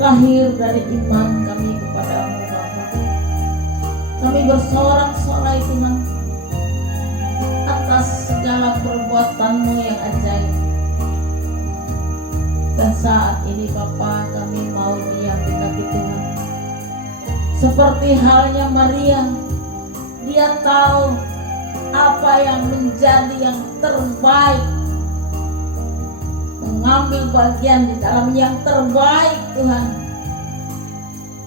lahir dari iman kami kepadamu Bapa. Kami bersorak-sorai Tuhan atas segala perbuatan-Mu yang ajaib. Dan saat ini Bapa, kami mau diam di kaki Tuhan. Seperti halnya Maria, dia tahu apa yang menjadi yang terbaik, mengambil bagian di dalam yang terbaik Tuhan,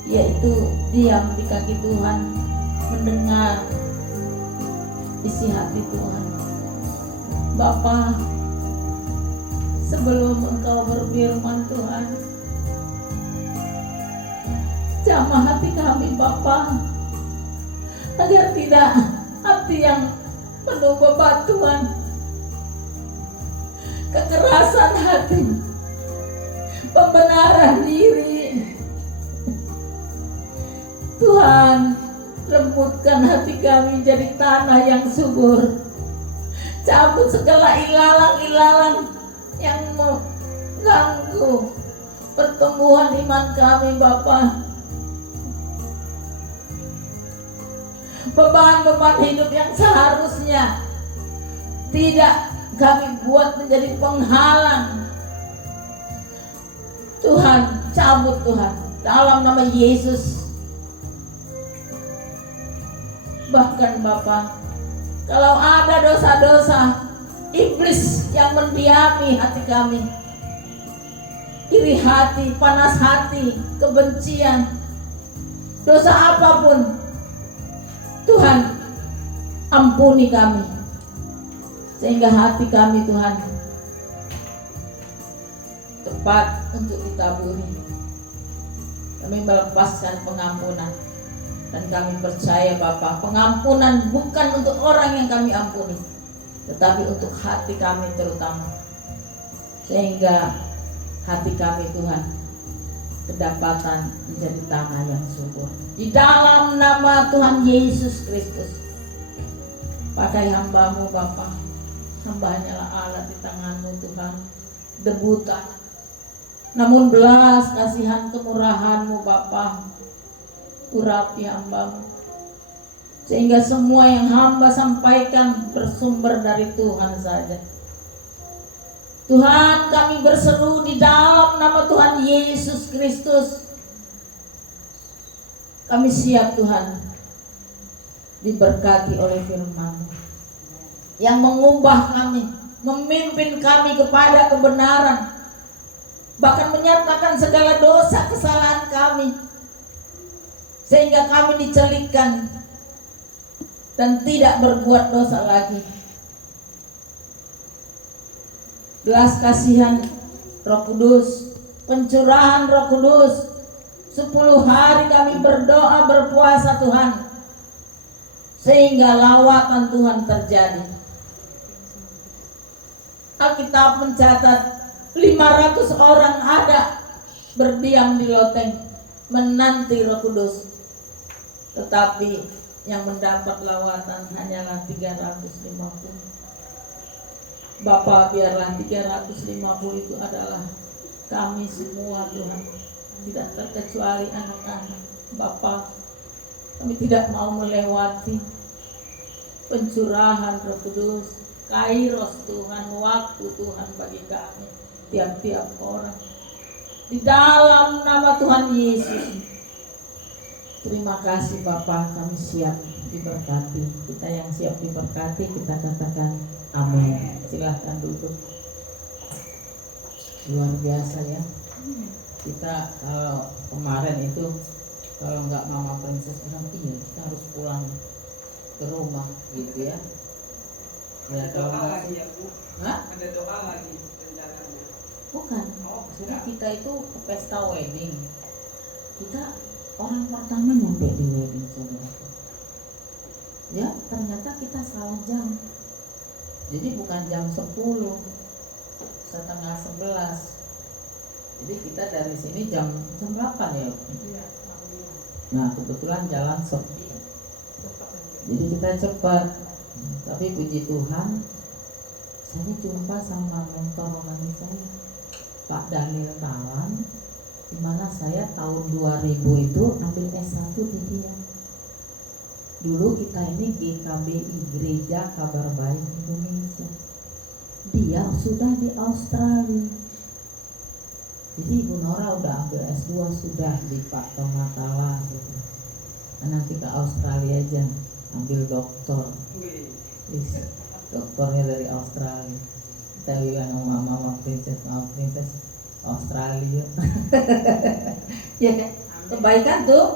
yaitu diam di kaki Tuhan, mendengar isi hati Tuhan. Bapa, sebelum Engkau berfirman Tuhan, jamah hati kami Bapa, agar tidak hati yang penuh bebatuan, kekerasan hati, pembenaran diri. Tuhan, lembutkan hati kami jadi tanah yang subur. Cabut segala ilalang-ilalang yang mengganggu pertumbuhan iman kami Bapa. Beban-beban hidup yang seharusnya tidak kami buat menjadi penghalang, Tuhan, cabut Tuhan, dalam nama Yesus. Bahkan Bapa, kalau ada dosa-dosa iblis yang mendiami hati kami, iri hati, panas hati, kebencian, dosa apapun, Tuhan, ampuni kami, sehingga hati kami Tuhan tepat untuk ditaburi. Kami melepaskan pengampunan, dan kami percaya Bapa, pengampunan bukan untuk orang yang kami ampuni, tetapi untuk hati kami terutama, sehingga hati kami Tuhan kedapatan menjadi tanah yang subur. Di dalam nama Tuhan Yesus Kristus, pakai hamba-Mu Bapa. Hamba hanyalah alat di tangan-Mu Tuhan, debu tanah. Namun belas kasihan kemurahan-Mu Bapa, urapi hamba-Mu, sehingga semua yang hamba sampaikan bersumber dari Tuhan saja. Tuhan, kami berseru di dalam nama Tuhan Yesus Kristus. Kami siap Tuhan diberkati oleh firman-Mu yang mengubah kami, memimpin kami kepada kebenaran, bahkan menyatakan segala dosa kesalahan kami, sehingga kami dicelikkan dan tidak berbuat dosa lagi. Belas kasihan Roh Kudus, pencurahan Roh Kudus. 10 hari kami berdoa berpuasa Tuhan, sehingga lawatan Tuhan terjadi. Alkitab mencatat 500 orang ada berdiam di loteng menanti Roh Kudus, tetapi yang mendapat lawatan hanyalah 350. Bapa, biarlah 350 itu adalah kami semua Tuhan, tidak terkecuali anak-anak. Bapa, kami tidak mau melewati pencurahan Roh Kudus, kairos Tuhan, waktu Tuhan bagi kami, tiap-tiap orang. Di dalam nama Tuhan Yesus, terima kasih Bapa, kami siap diberkati. Kita yang siap diberkati, kita katakan amin. Silahkan duduk. Luar biasa ya. Kita kalau kemarin itu, kalau nggak Mama Princess bilang, iya kita harus pulang ke rumah gitu ya. Ya ada doa lagi ya Bu? Hah? Ada doa lagi rencananya? Bukan. Oh, Jadi kita itu ke pesta wedding. Kita orang pertama nyampe di wedding, saudara. Ya ternyata kita salah jam. Jadi bukan jam 10, setengah 11. Jadi kita dari sini jam 8 ya. Iya. Nah kebetulan jalan sepi, jadi kita cepat. Tapi puji Tuhan, saya jumpa sama mentor rohani saya, Pak Daniel Tawan. Dimana saya tahun 2000 itu ambil S1 di dia. Dulu kita ini GKBI, Gereja Kabar Baik Indonesia. Dia sudah di Australia. Jadi Ibu Nora udah ambil S2 sudah di Pak Tomatala gitu. Nanti ke Australia aja ambil doktor. Doktornya dari Australia. Kita juga mama princess Australia. Ya kan? Kebaikan tuh.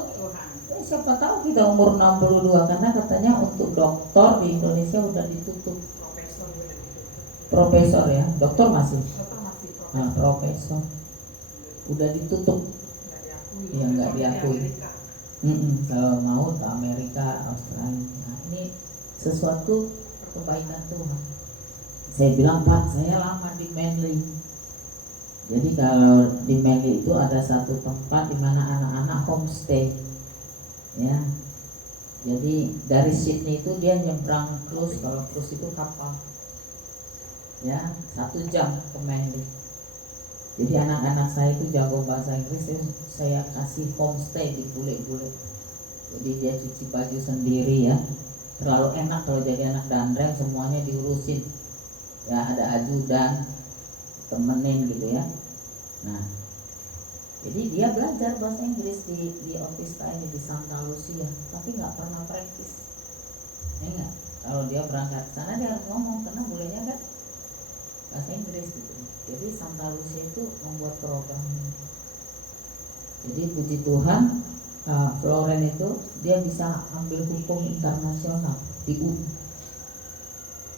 Siapa tahu kita umur 62 karena katanya untuk dokter di Indonesia udah ditutup. Profesor ya, dokter masih. Nah, profesor udah ditutup. Ya nggak diakui. Kalau mau ke Amerika, Australia. Nah, ini sesuatu kebaikan Tuhan. Saya bilang, Pak, saya lama di Manly. Jadi kalau di Manly itu ada satu tempat di mana anak-anak homestay. Ya, jadi dari Sydney itu dia nyebrang cruise, kalau cruise itu kapal, ya 1 jam ke Manly. Jadi anak-anak saya itu jago bahasa Inggris, saya kasih homestay di bule-bule. Jadi dia cuci baju sendiri ya, terlalu enak kalau jadi anak dandreng, semuanya diurusin. Ya ada ajudan, temenin gitu ya. Nah, jadi dia belajar bahasa Inggris di Otista ini di Santa Lucia, tapi nggak pernah praktis. Ya nggak? Kalau dia berangkat ke sana dia harus ngomong karena bolehnya kan bahasa Inggris gitu. Jadi Santa Lucia itu membuat program ini. Jadi puji Tuhan, Floren itu dia bisa ambil hukum internasional di UI.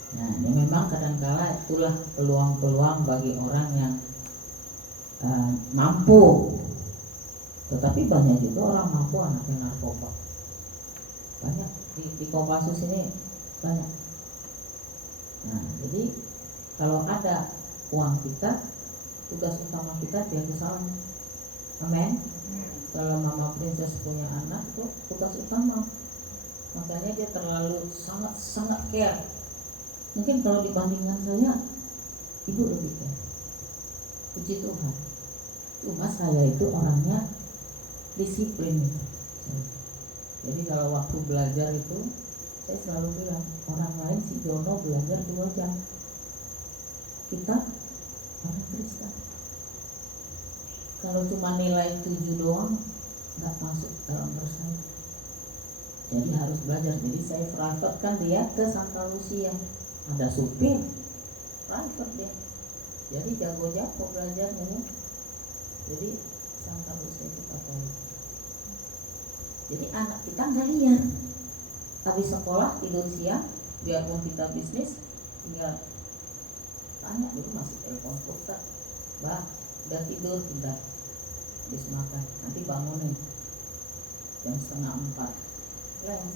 Nah, ini memang kadang-kala itulah peluang-peluang bagi orang yang mampu. Tetapi banyak juga orang mampu anaknya narkoba. Banyak di Kopassus ini banyak. Nah, jadi kalau ada uang kita, tugas utama kita dia ke sana. Amin. Kalau Mama Princess punya anak itu tugas utama. Makanya dia terlalu sangat care. Mungkin kalau dibandingkan saya, ibu lebih care. Puji Tuhan. Cuma saya itu orangnya disiplin. Jadi kalau waktu belajar itu saya selalu bilang, orang lain si Jono belajar 2 jam, kita orang Kristen kalau cuma nilai 7 doang nggak masuk dalam persaingan. Jadi harus belajar. Jadi saya private kan dia ke Santa Lucia, ada supir private dia, jadi jago-jago belajarnya ya. Jadi Santa Lucia itu Katolik. Jadi anak kita nggak liar, habis sekolah tidur siang, biarpun kita bisnis, tinggal tanya dulu masih telepon putar, bah udah tidur sudah, habis makan nanti bangunin jam 3:30 les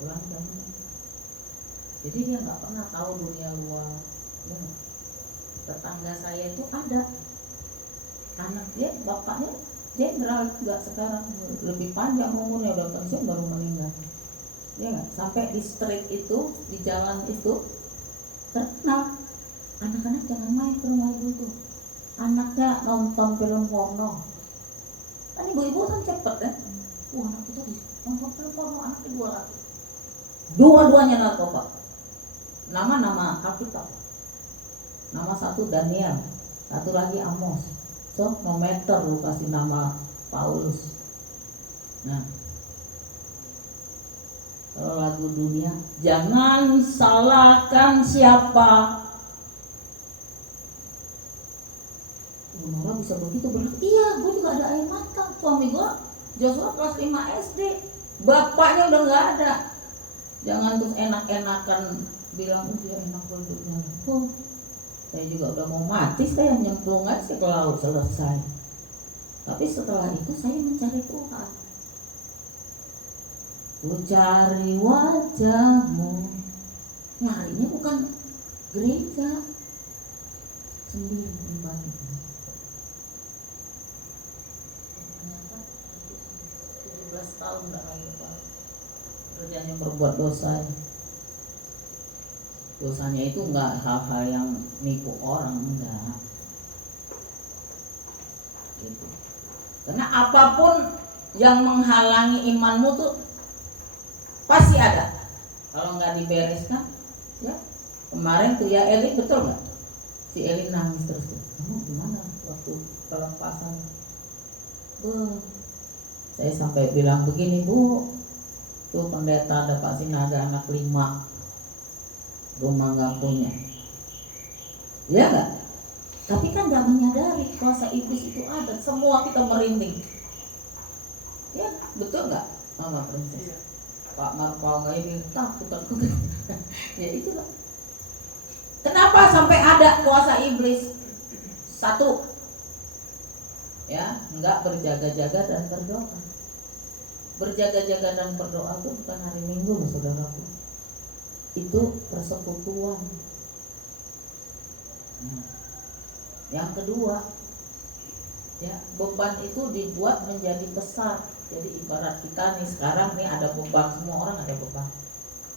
pulang jam 6. Jadi dia nggak pernah tahu dunia luar. Ya. Tetangga saya itu ada anak dia, bapaknya jenderal juga sekarang, lebih panjang umurnya, udah pensiun baru meninggal. Ya nggak, sampai di street itu, di jalan itu terkenal, anak-anak jangan main ke rumah ibu itu, anaknya nonton film porno. Kan ibu-ibu kan cepet ya, anak kita nonton film porno, anaknya dua-duanya narkoba. Nama Alkitab, nama satu Daniel, satu lagi Amos. So, no matter lu kasih nama Paulus. Nah, kalau lagu dunia, jangan salahkan siapa. Nora bisa begitu berarti? Iya, gue juga ada air mata. Suami gue Joshua kelas 5 SD, bapaknya udah nggak ada. Jangan terus enak-enakan bilang dia enak hidupnya. Saya juga udah mau mati, saya nyemplung aja ke laut selesai. Tapi setelah itu saya mencari Tuhan. Ku cari wajahmu, nyarinya bukan gereja, sendiri pribadi. Ternyata 17 tahun udah lagi Pak, kerjanya berbuat dosa. Dosanya itu enggak hal-hal yang nipu orang, enggak gitu. Karena apapun yang menghalangi imanmu tuh pasti ada. Kalau nggak dibereskan, ya kemarin tuh ya Eli, betul nggak? Si Eli nangis terus tuh. Kamu gimana waktu pelepasan? Saya sampai bilang begini, Bu, tuh pendeta ada Pak Sinaga anak 5, rumah nggak punya, ya nggak? Tapi kan nggak menyadari kuasa iblis itu ada. Semua kita merinding, ya betul nggak, Mama Princess? Pak Marpau nggak ini takut. Ya itu lah. Kenapa sampai ada kuasa iblis? Satu, ya nggak berjaga-jaga dan berdoa. Berjaga-jaga dan berdoa itu bukan hari Minggu, saudaraku. Itu persekutuan. Yang kedua, ya beban itu dibuat menjadi besar. Jadi ibarat kita nih sekarang nih ada beban, semua orang ada beban,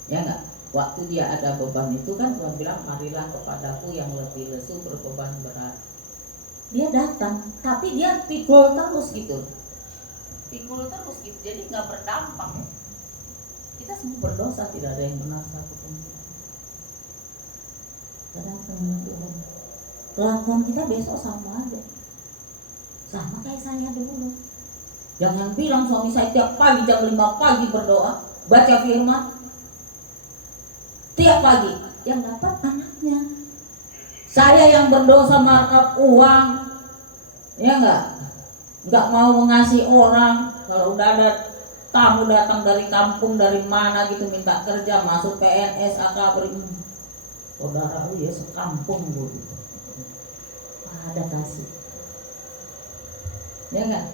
ya nggak? Waktu dia ada beban itu kan Tuhan bilang, marilah kepadaku yang lebih lesu berbeban berat. Dia datang, tapi dia pikul terus gitu. Jadi nggak berdampak. Kita semua berdosa, tidak ada yang benar satupun. Kadang-kadang Tuhan, kelakuan kita besok sama aja, sama kayak saya dulu. Jangan bilang suami saya tiap pagi jam 5 pagi berdoa, baca firman tiap pagi, yang dapat anaknya. Saya yang berdosa markup uang, ya nggak mau mengasihi orang. Kalau udah ada tamu datang dari kampung dari mana gitu minta kerja, masuk PNS, AKBRI, saudara lu ya sekampung bu, ada kasih, ya nggak?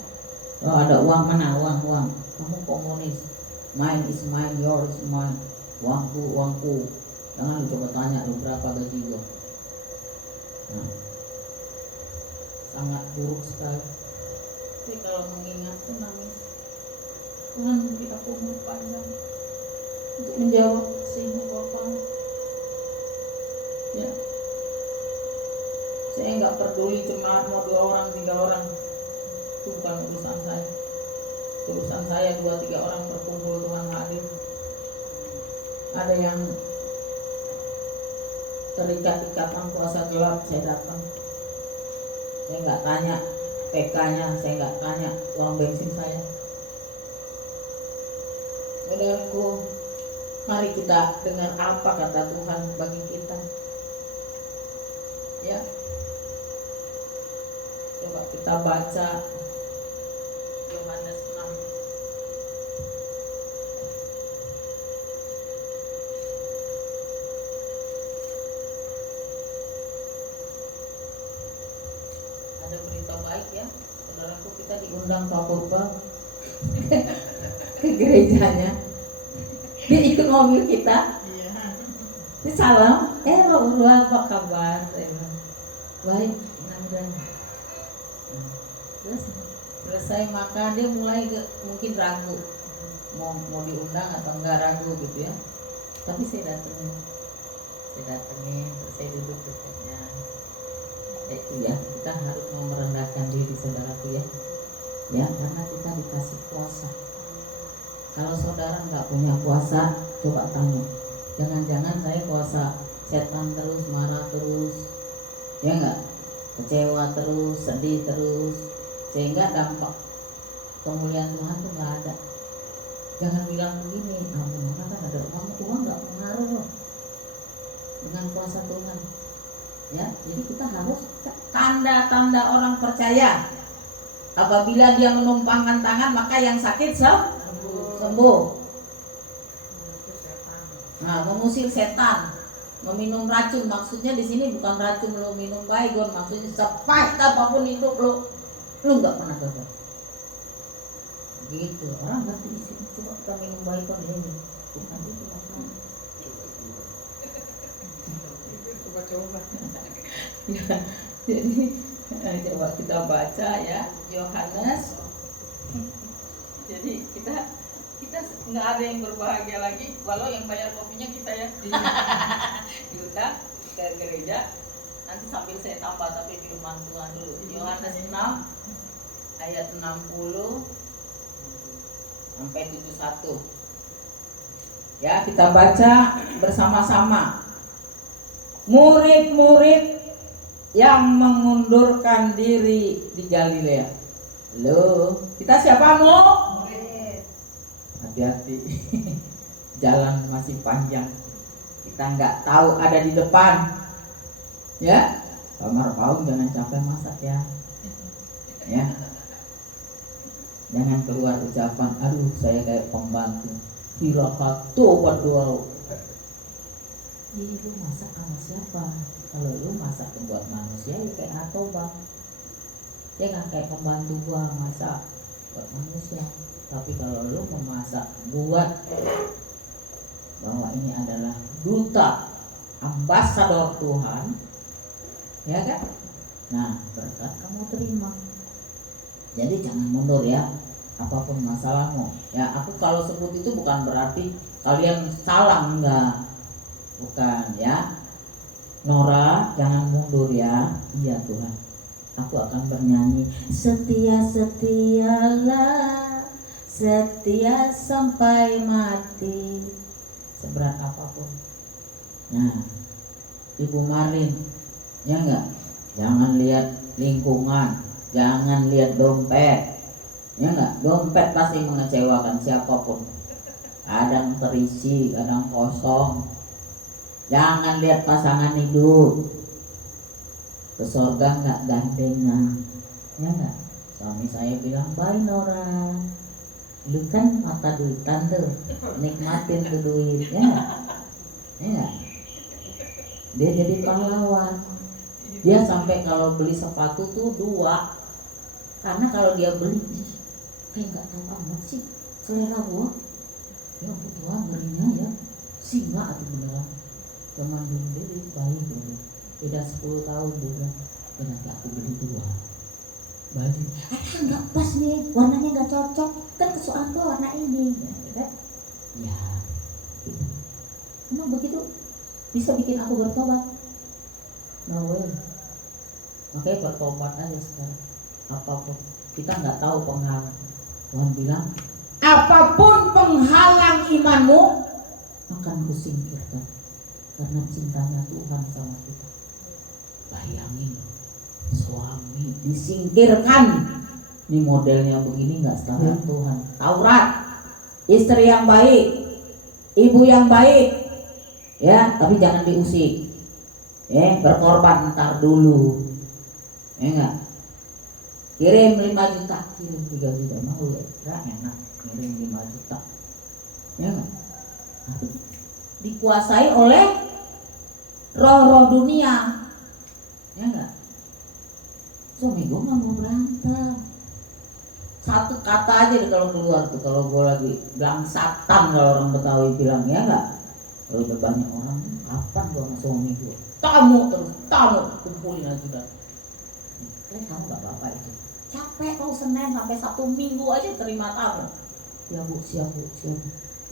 Oh ada uang, mana uang, kamu komunis, mine is mine, yours is mine, uangku. Jangan lu coba tanya lu berapa gaji gua. Nah, sangat buruk sekali. Tapi kalau mengingat tuh nangis. Tuhan beri aku umur panjang untuk menjawab sehingga Bapak. Ya, saya nggak peduli cuma mau 2 orang, 3 orang. Itu bukan urusan saya. Urusan saya 2-3 orang berkumpul, Tuhan hadir. Ada yang terikat ikatan kuasa gelap, saya datang. Saya nggak tanya PK-nya, saya nggak tanya uang bensin saya. Saudaraku, mari kita dengar apa kata Tuhan bagi kita. Ya, coba kita baca Yohanes 6. Ada berita baik ya, saudaraku, kita diundang Pak Purba ke gerejanya. Dia ikut mobil kita. Dia salam, Pak Purba apa kabar? Saya bilang, baik, alhamdulillah. Terus selesai makan dia mulai mungkin ragu mau diundang atau enggak, ragu gitu ya. Tapi saya datengin, terus saya duduk dekatnya. Itu ya, kita harus mau merendahkan diri, saudaraku ya. Ya, karena kita dikasih kuasa. Kalau saudara nggak punya kuasa, coba tanya. Jangan-jangan saya kuasa setan terus, marah terus, ya nggak? Kecewa terus, sedih terus, sehingga dampak kemuliaan Tuhan tuh nggak ada. Jangan bilang begini, mana kan ada uang nggak pengaruh loh dengan kuasa Tuhan. Ya, jadi kita harus tanda-tanda orang percaya. Apabila dia menumpangkan tangan, maka yang sakit sembuh. Nah, mengusir setan, meminum racun, maksudnya di sini bukan racun lo minum baygon, maksudnya sepahit apapun hidup lo nggak pernah gagal. Gitu, orang ngerti di sini. Coba kita minum baygon ini, bukan itu makanya. Coba. Ya, jadi coba kita baca ya Yohanes. Jadi kita nggak ada yang berbahagia lagi walau yang bayar kopinya kita ya. Diundang ke gereja. Nanti sambil saya tambah tapi firman Tuhan dulu. Yohanes 6 ayat 60 sampai 71. Ya, kita baca bersama-sama. Murid-murid yang mengundurkan diri di Galilea. Loh, kita siapa, Mu? Hati-hati. Jalan masih panjang. Kita nggak tahu ada di depan. Ya, kamar paun jangan capek masak ya. Ya. Jangan keluar ucapan, aduh saya kayak pembantu. Hirakatu berdoa. Lu masak sama siapa? Kalau lu masak buat manusia ya kayak atau bang. Jangan kayak pembantu gua masak buat manusia. Tapi kalau lu memasak buat bahwa ini adalah duta, ambasador Tuhan, ya kan? Nah, berkat kamu terima. Jadi jangan mundur ya, apapun masalahmu. Ya, aku kalau sebut itu bukan berarti kalian salah, enggak. Bukan ya. Nora, jangan mundur ya. Iya Tuhan. Aku akan bernyanyi, setia-setialah, setia sampai mati, seberat apapun. Nah, Ibu Marin, ya enggak? Jangan lihat lingkungan, jangan lihat dompet, ya enggak? Dompet pasti mengecewakan siapapun. Kadang terisi, kadang kosong. Jangan lihat pasangan hidup. Ke surga enggak gandengan, ya enggak? Suami saya bilang, bye Nora, lu kan mata duitan tuh, nikmatin tuh duit, ya enggak? Ya enggak? Dia jadi pahlawan. Dia sampai kalau beli sepatu tuh 2, karena kalau dia beli kayak nggak tahu amat sih selera gua. Ya Tuhan, belinya ya singa atau beneran. Zaman dulu dia baik dulu, beda 10 tahun dia bilang, ya nanti aku beli 2 baju. Nggak pas nih, warnanya nggak cocok, kan kesukaan gua warna ini, ya kan? Ya, gitu. Emang begitu bisa bikin aku bertobat? No way. Makanya bertobat aja sekarang. Apapun, kita nggak tahu penghalang. Tuhan bilang, apapun penghalang imanmu akan kusingkirkan, karena cintanya Tuhan sama kita. Bayangin, suami disingkirkan. Ini modelnya begini nggak standar Tuhan. Taurat, istri yang baik, ibu yang baik, ya, tapi jangan diusik. Ya, berkorban ntar dulu. Ya enggak? Kirim 5 juta, kirim 3 juta, mau ya, enak, kirim 5 juta. Ya enggak? Tapi dikuasai oleh roh-roh dunia. Ya enggak? Suami gue gak mau berantem. Satu kata aja deh kalau keluar tuh, kalau gue lagi blangsatan, kalau orang Betawi bilang, ya enggak? Kalau udah banyak orang, kapan gue sama suami gue? Tamu terus, tamu kumpulin aja udah. Kamu gak apa-apa itu. Capek kalau Senin sampai 1 minggu aja terima tamu. Ya bu, siap bu, siap.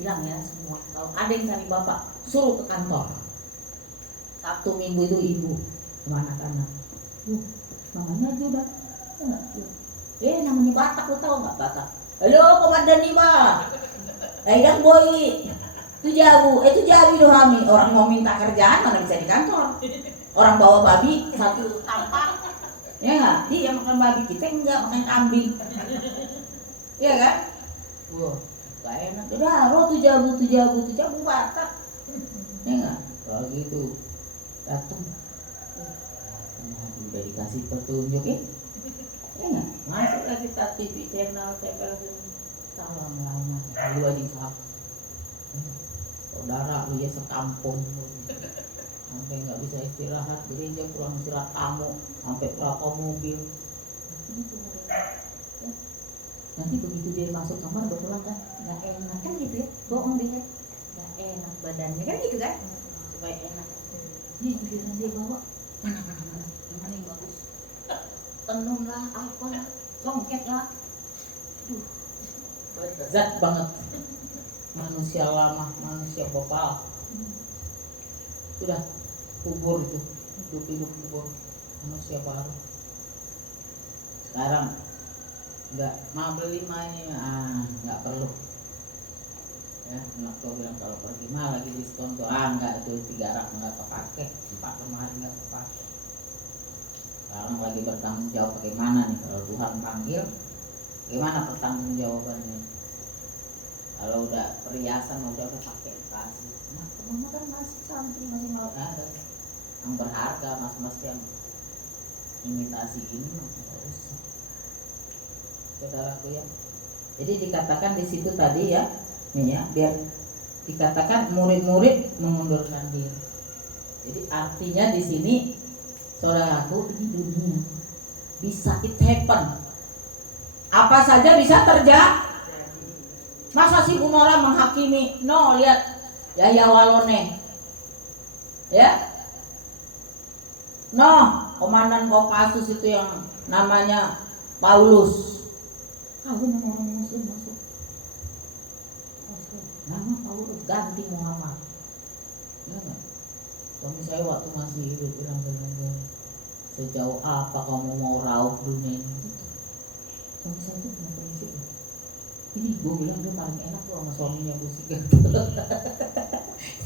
Bilang ya semua, kalau ada yang cari bapak, suruh ke kantor. Sabtu Minggu itu ibu sama anak-anak. Namanya aja udah. Namanya Batak, lu tau gak Batak? Halo Komandan Nima. Kan boy. Itu jabu itu kami. Orang mau minta kerjaan mana bisa di kantor. Orang bawa babi satu tampak. Ya enggak? Dia makan babi, kita enggak makan kambing. Iya kan? Wah, gak enak. Udah, tuh jabu Batak. Ya enggak? Kalau gitu datang. Udah dikasih petunjuk ya. Ya enggak? Masuk lagi kita TV channel salam lama. Lu aja salam. Saudara lu ya sekampung. Sampai nggak bisa istirahat, gereja kurang istirahat tamu, sampai berapa mobil. Nanti begitu dia masuk kamar berpulang kan, nggak enak kan gitu ya, bohong deh kan, nggak enak badannya kan gitu kan, supaya enak. Ini giliran dia bawa mana, yang mana yang bagus, tenun lah, apa lah, songket lah, zat banget, manusia lama, manusia bopal. Sudah kubur itu, hidup kubur, manusia baru. Sekarang Enggak mau beli mah ini, nggak perlu. Ya, anak tua bilang kalau pergi mah lagi diskon tuh, enggak, itu 3 rak nggak kepake, 4 lemari nggak kepake. Sekarang lagi bertanggung jawab bagaimana nih kalau Tuhan panggil, gimana pertanggung jawabannya? Kalau udah perhiasan udah pakai kasih, nah mama kan masih cantik, masih mau ada yang berharga, mas yang imitasi ini mah nggak usah, saudaraku ya. Jadi dikatakan di situ tadi ya, nih ya, biar dikatakan murid-murid mengundurkan diri. Jadi artinya di sini, saudaraku, ini dunia bisa it happen, apa saja bisa terjadi. Masa si Bu Nora menghakimi? No, lihat Yahya Walone, ya, no, komandan Kopassus itu yang namanya Paulus, kawin sama orang Muslim masuk. Nama Paulus ganti Muhammad. Ya enggak? Suami saya waktu masih hidup bilang, sejauh apa kamu mau raup dunia ini? Suami saya itu punya prinsip. Ini gue bilang dia paling enak tuh sama suaminya Bu Siga.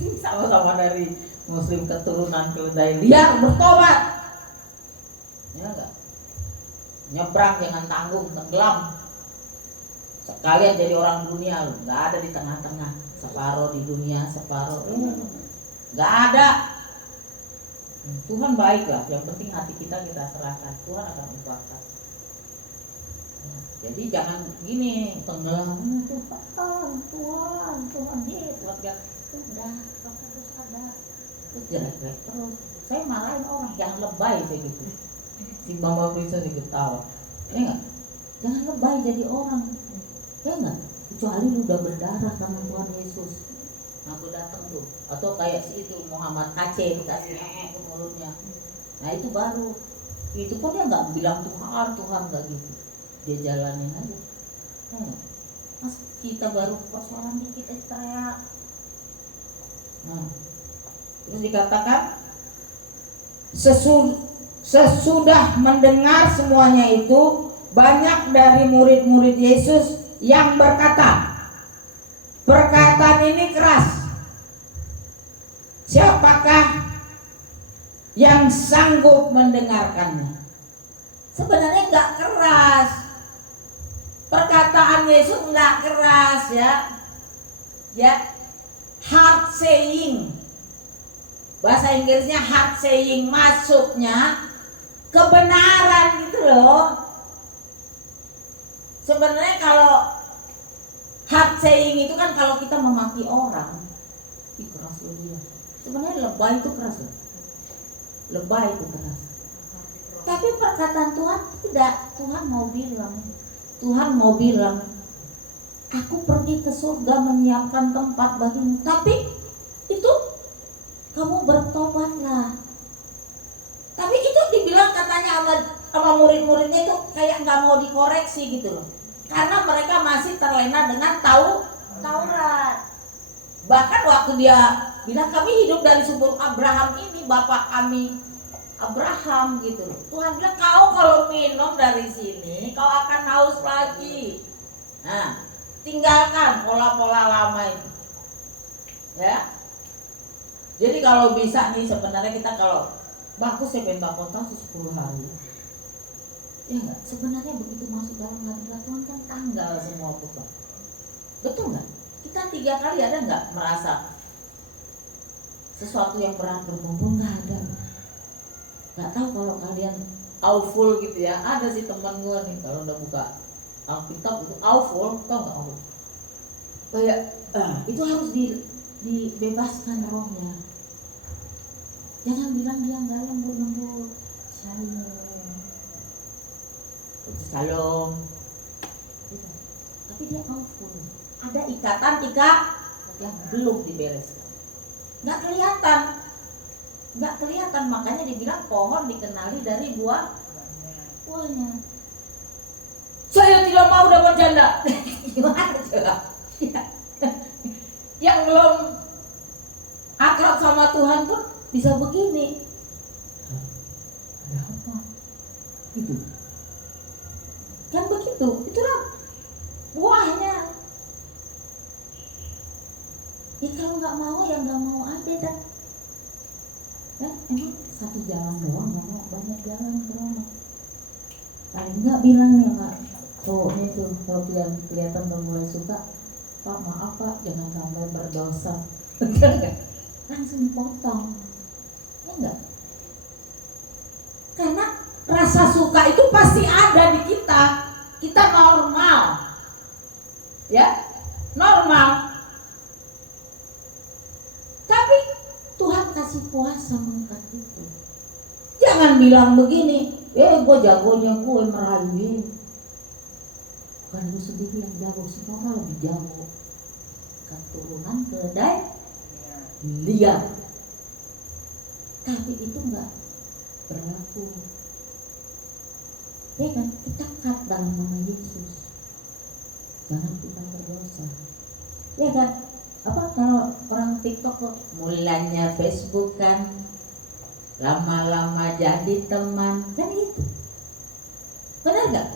Ini sama-sama dari Muslim keturunan keledai liar, bertobat. Ya enggak? Nyebrang jangan tanggung, tenggelam. Sekalian jadi orang dunia, lu nggak ada di tengah-tengah, separuh di dunia, separuh nggak ada. Tuhan baik lah, yang penting hati kita serahkan, Tuhan akan ubahkan. Jadi jangan gini tenggelam, Tuhan gitu, udah kamu harus ada, terus jelek-jelek terus. Saya marahin orang, jangan lebay saya gitu. Si Bamba bisa diketawa, ya nggak? Jangan lebay jadi orang. Ya enggak, kecuali lu udah berdarah karena Tuhan Yesus. Aku datang tuh, atau kayak si itu Muhammad Aceh dikasih ke mulutnya. Nah itu baru, itu pun dia nggak bilang Tuhan nggak gitu, dia jalanin aja. Mas kita baru persoalan dikit teriak. Nah, terus dikatakan sesudah mendengar semuanya itu, banyak dari murid-murid Yesus yang berkata, perkataan ini keras. Siapakah yang sanggup mendengarkannya? Sebenarnya nggak keras. Perkataan Yesus nggak keras ya, hard saying. Bahasa Inggrisnya hard saying, maksudnya kebenaran gitu loh. Sebenarnya kalau hard saying itu kan kalau kita memaki orang, keras loh dia. Sebenarnya lebay itu keras loh. Lebay itu keras. Tapi perkataan Tuhan tidak. Tuhan mau bilang, aku pergi ke surga menyiapkan tempat bagimu. Tapi itu kamu bertobatlah. Tapi itu dibilang katanya sama murid-muridnya itu kayak nggak mau dikoreksi gitu loh. Karena mereka masih terlena dengan Taurat. Bahkan waktu dia bilang kami hidup dari sumber Abraham ini, bapak kami Abraham gitu loh. Tuhan bilang kau kalau minum dari sini kau akan haus lagi. Nah, tinggalkan pola-pola lama itu. Ya. Jadi kalau bisa nih sebenarnya kita kalau bagus ya Pentakosta 10 hari. Ya enggak? Sebenarnya begitu masuk dalam hadirat Tuhan kan tanggal semua putar. Betul enggak? Kita 3 kali ada enggak merasa sesuatu yang berat berkumpul? Enggak ada. Enggak tahu kalau kalian awful gitu ya. Ada sih teman gue nih kalau udah buka Alkitab itu awful, tau enggak awful? Kayak itu harus dibebaskan rohnya. Jangan bilang dia enggak lembut. Shalom. Tapi dia awful. Ada ikatan yang belum dibereskan. Nggak kelihatan, makanya dibilang pohon dikenali dari buahnya. Saya tidak mau dapat janda. Gimana coba? Yang belum akrab sama Tuhan pun bisa begini. Ada apa? Itu kan begitu. itulah buahnya. Ya kalau nggak mau ya nggak mau aja dah. Ya, emang satu jalan doang nggak mau, banyak jalan ke rumah. Paling nggak bilang nih nggak cowoknya tuh kalau kelihatan udah mulai suka, Pak maaf Pak jangan sampai berdosa. Langsung dipotong, ya enggak? Karena rasa suka itu pasti ada di kita normal, ya normal. Tapi Tuhan kasih kuasa mengangkat itu. Jangan bilang begini, gue jagonya gue merayu. Bukan lu sendiri yang jago, semua orang lebih jago. Keturunan kedai liar. Tapi itu enggak berlaku. Ya kan, kita cut dalam nama Yesus. Jangan kita berdosa. Ya kan, apa kalau orang TikTok kok mulanya Facebook kan, lama-lama jadi teman, kan itu. Benar nggak?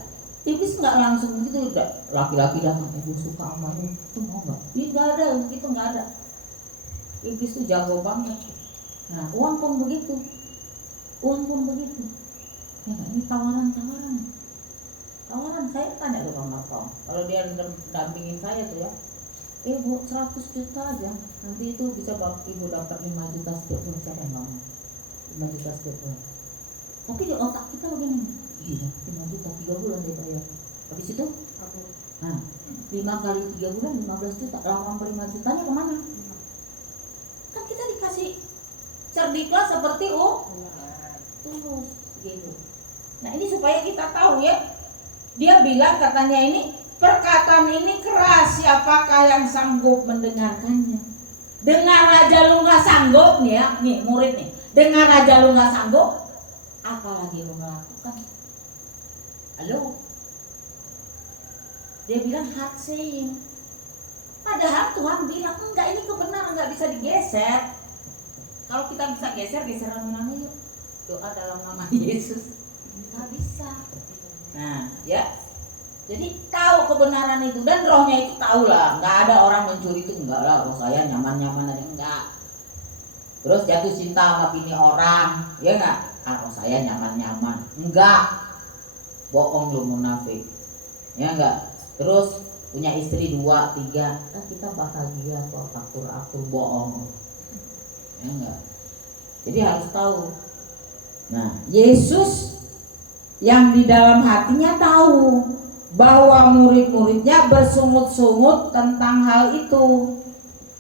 Iblis nggak langsung gitu, udah laki-laki dah gue suka sama lu, tuh mau nggak? Iya nggak ada, begitu nggak ada. Iblis tuh jago banget. Nah, uang pun begitu. Ya nggak, ini tawaran. Saya tanya ke Bang Markom, kalau dia dampingin saya tuh ya, Bu 100 juta aja, nanti itu bisa ibu dapat 5 juta setiap bulan. Saya kan ngomong 5 juta setiap bulan. Tapi di otak kita begini, iya 5 juta 3 bulan dia bayar. Habis itu, nah 5 kali 3 bulan 15 juta, 85 jutanya kemana? Kan kita dikasih cerdiklah seperti tulus gitu. Nah ini supaya kita tahu ya. Dia bilang katanya ini, perkataan ini keras, siapakah yang sanggup mendengarkannya? Dengar aja lu gak sanggup nih ya, nih murid nih. Dengar aja lu gak sanggup, apalagi lu melakukan. Halo? Dia bilang hard saying. Padahal Tuhan bilang enggak, ini kebenaran, gak bisa digeser. Kalau kita bisa geseran namanya yuk. Doa dalam nama Yesus. Gak bisa. Nah, ya. Jadi tahu kebenaran itu, dan rohnya itu tahu lah. Nggak ada orang mencuri itu, enggak lah. Roh saya nyaman-nyaman aja, enggak. Terus jatuh cinta sama bini orang, ya enggak? Roh saya nyaman-nyaman, enggak. Bohong lu munafik, ya enggak. Terus punya istri 2, 3, kita bahagia kok, akur-akur, bohong, ya enggak. Jadi harus tahu. Nah, Yesus yang di dalam hatinya tahu bahwa murid-muridnya bersungut-sungut tentang hal itu.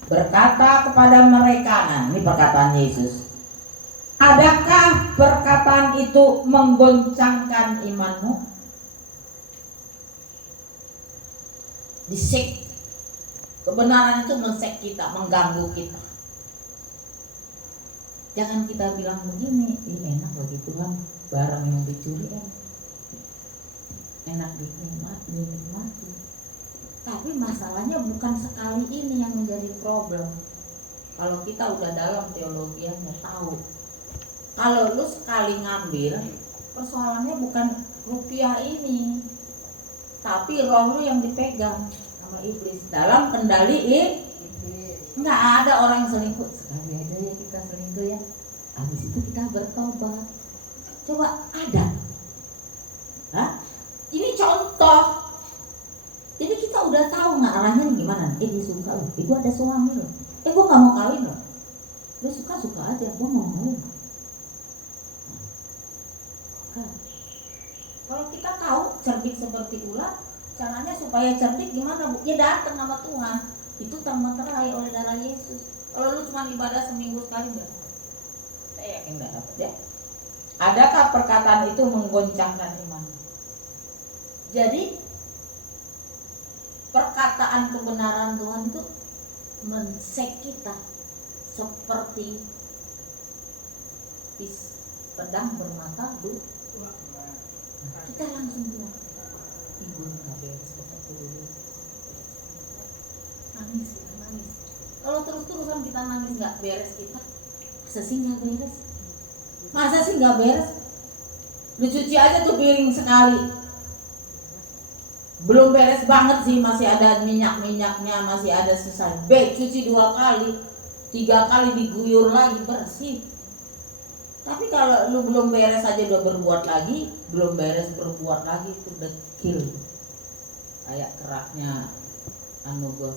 Berkata kepada mereka, nah ini perkataan Yesus, adakah perkataan itu menggoncangkan imanmu? Disek. Kebenaran itu mensek kita, mengganggu kita. Jangan kita bilang begini, enak bagi Tuhan, barang yang dicuri enak dinikmati. Tapi masalahnya bukan sekali ini yang menjadi problem. Kalau kita udah dalam teologianya tahu, kalau lu sekali ngambil, persoalannya bukan rupiah ini, tapi roh lu yang dipegang sama iblis dalam kendali. Nggak ada orang selingkuh, sekali aja ya kita selingkuh ya, habis itu kita bertobat. Coba ada? Hah? Ini contoh. Jadi kita udah tahu nggak arahnya gimana. Dia suka loh, gue ada suami loh, gue nggak mau kawin loh. Lu suka aja, gue mau kawin. Kalau kita tahu cerdik seperti ular, caranya supaya cerdik gimana Bu? Ya datang sama Tuhan. Itu termeterai oleh darah Yesus. Kalau lu cuma ibadah seminggu sekali enggak, saya yakin enggak dapat ya. Adakah perkataan itu menggoncangkan iman? Jadi perkataan kebenaran Tuhan itu mensek kita seperti pedang bermata dua. Kita langsung bilang, ibu nggak beres dulu. Nangis. Kalau terus-terusan kita nangis nggak beres kita, masa sih nggak beres? Lu cuci aja tuh piring sekali, Belum beres banget sih, masih ada minyak-minyaknya, masih ada sisa. Cuci 2 kali, 3 kali diguyur lagi bersih. Tapi kalau lu belum beres aja udah berbuat lagi, belum beres berbuat lagi, itu dekil. Kayak keraknya gua,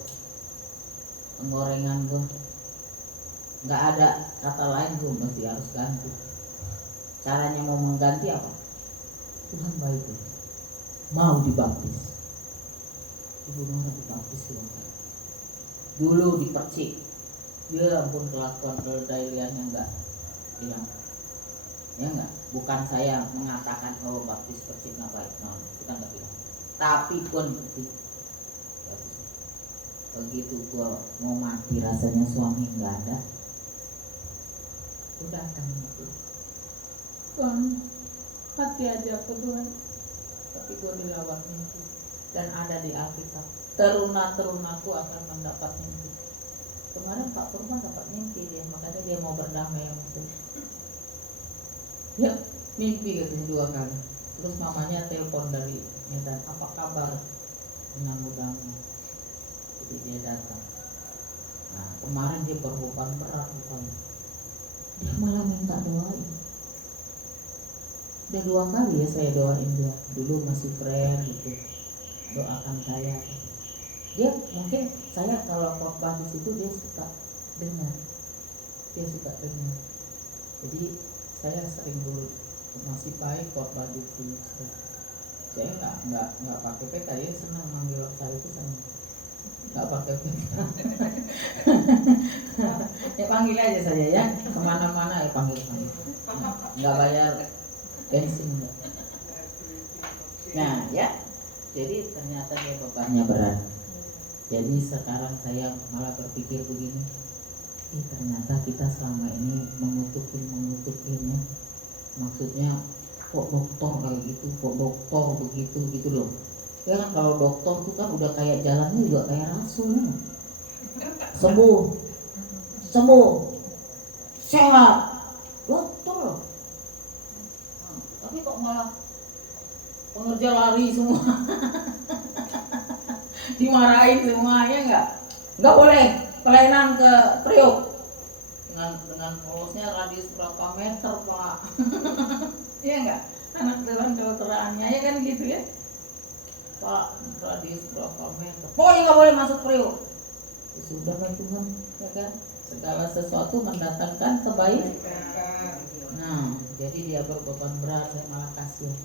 penggorengan gua. Nggak ada kata lain, gua mesti harus ganti. Caranya mau mengganti apa? Tuhan baik, mau dibaptis. Ibu mau dibaptis dulu dipercik. Ya ampun, kelakuan keledaian yang enggak bilang. Ya enggak, bukan saya mengatakan oh baptis percik nggak baik, no, kita nggak bilang. Tapi pun begitu gua mau mati rasanya suami nggak ada, udah datang itu. Tuhan, mati aja aku Tuhan. Tapi gua dilawat mimpi dan ada di Alkitab. Teruna-terunaku akan mendapat mimpi. Kemarin Pak Purban dapat mimpi dia, makanya dia mau berdamai sama saya. Ya, mimpi gitu 2 kali. Terus mamanya telepon dari Medan, apa kabar dengan mudamu? Jadi dia datang. Nah, kemarin dia berbeban berat rupanya. Dia malah minta doain. Udah 2 kali ya saya doain dia. Dulu masih friend gitu, doakan saya. Dia mungkin saya kalau khotbah di situ dia suka dengar. Jadi saya sering dulu masih baik khotbah di situ. Saya nggak pakai PK, dia senang manggil saya itu senang. Nggak pakai PK. Ya panggil aja saja ya, kemana-mana ya panggil. Nggak bayar bensin. Nah ya, jadi ternyata dia bebannya berat. Jadi sekarang saya malah berpikir begini, ternyata kita selama ini mengutukin ya. Maksudnya kok dokter kayak gitu, kok dokter begitu gitu loh. Ya kan kalau dokter itu kan udah kayak jalannya juga kayak rasul ya. Sembuh, sehat, dokter loh. Tapi kok malah pengerja lari semua. Dimarahin semuanya, nggak boleh pelayanan ke Priok dengan polosnya radius berapa meter Pak. Iya nggak, anak Tuhan kelenteraannya ya kan gitu ya Pak, radius berapa meter pokoknya nggak boleh masuk Priok. Ya sudah kan Tuhan, ya kan segala sesuatu mendatangkan kebaikan. Nah jadi dia berbeban berat, saya malah kasihan.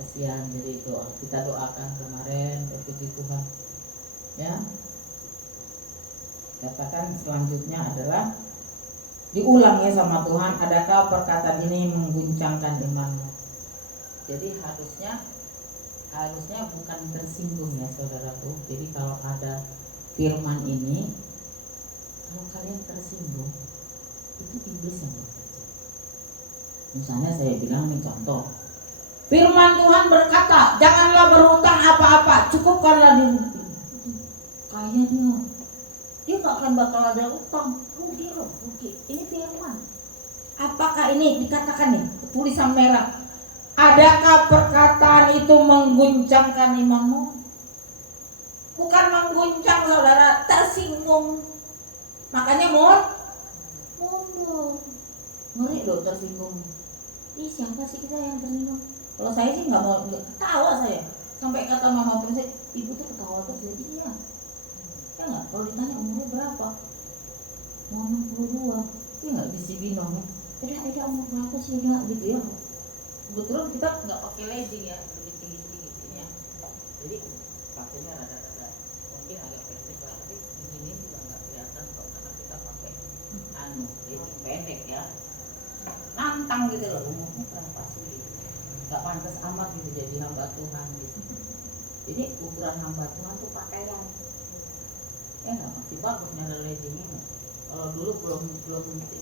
Jadi kita doakan kemarin, puji Tuhan ya. Katakan selanjutnya adalah diulang ya sama Tuhan, adakah perkataan ini mengguncangkan imanmu? Jadi harusnya bukan tersinggung ya saudaraku. Jadi kalau ada firman ini, kalau kalian tersinggung, itu iblis yang bekerja. Misalnya saya bilang nih contoh, firman Tuhan berkata, janganlah berhutang apa-apa, cukupkanlah diri. Kayaknya dia gak akan bakal ada utang, rugi. Ini firman. Apakah ini dikatakan nih, tulisan merah, adakah perkataan itu mengguncangkan imanmu? Bukan mengguncang saudara, tersinggung. Makanya mundur. Ngeri loh tersinggung. Siapa sih kita yang tersinggung? Kalau saya sih nggak mau, ketawa saya. Sampai kata mama prinsip, ibu tuh ketawa terus. Jadi iya. Ya nggak? Kalau ditanya umurnya berapa? Mau 62. Ya nggak bisa bingung ya. Udah umur berapa sih udah gitu ya. Kebetulan kita nggak pakai legging ya, lebih tinggi ya. Jadi pakainya rada-rada mungkin agak pendek lah, tapi begini juga nggak kelihatan kok karena kita pakai legging pendek ya. Nantang gitu loh, umurnya berapa sih? Gak pantas amat gitu jadi hamba Tuhan gitu. Jadi ukuran hamba Tuhan tuh pakaian. Ya nggak, masih bagus nyala legging ini. Kalau dulu belum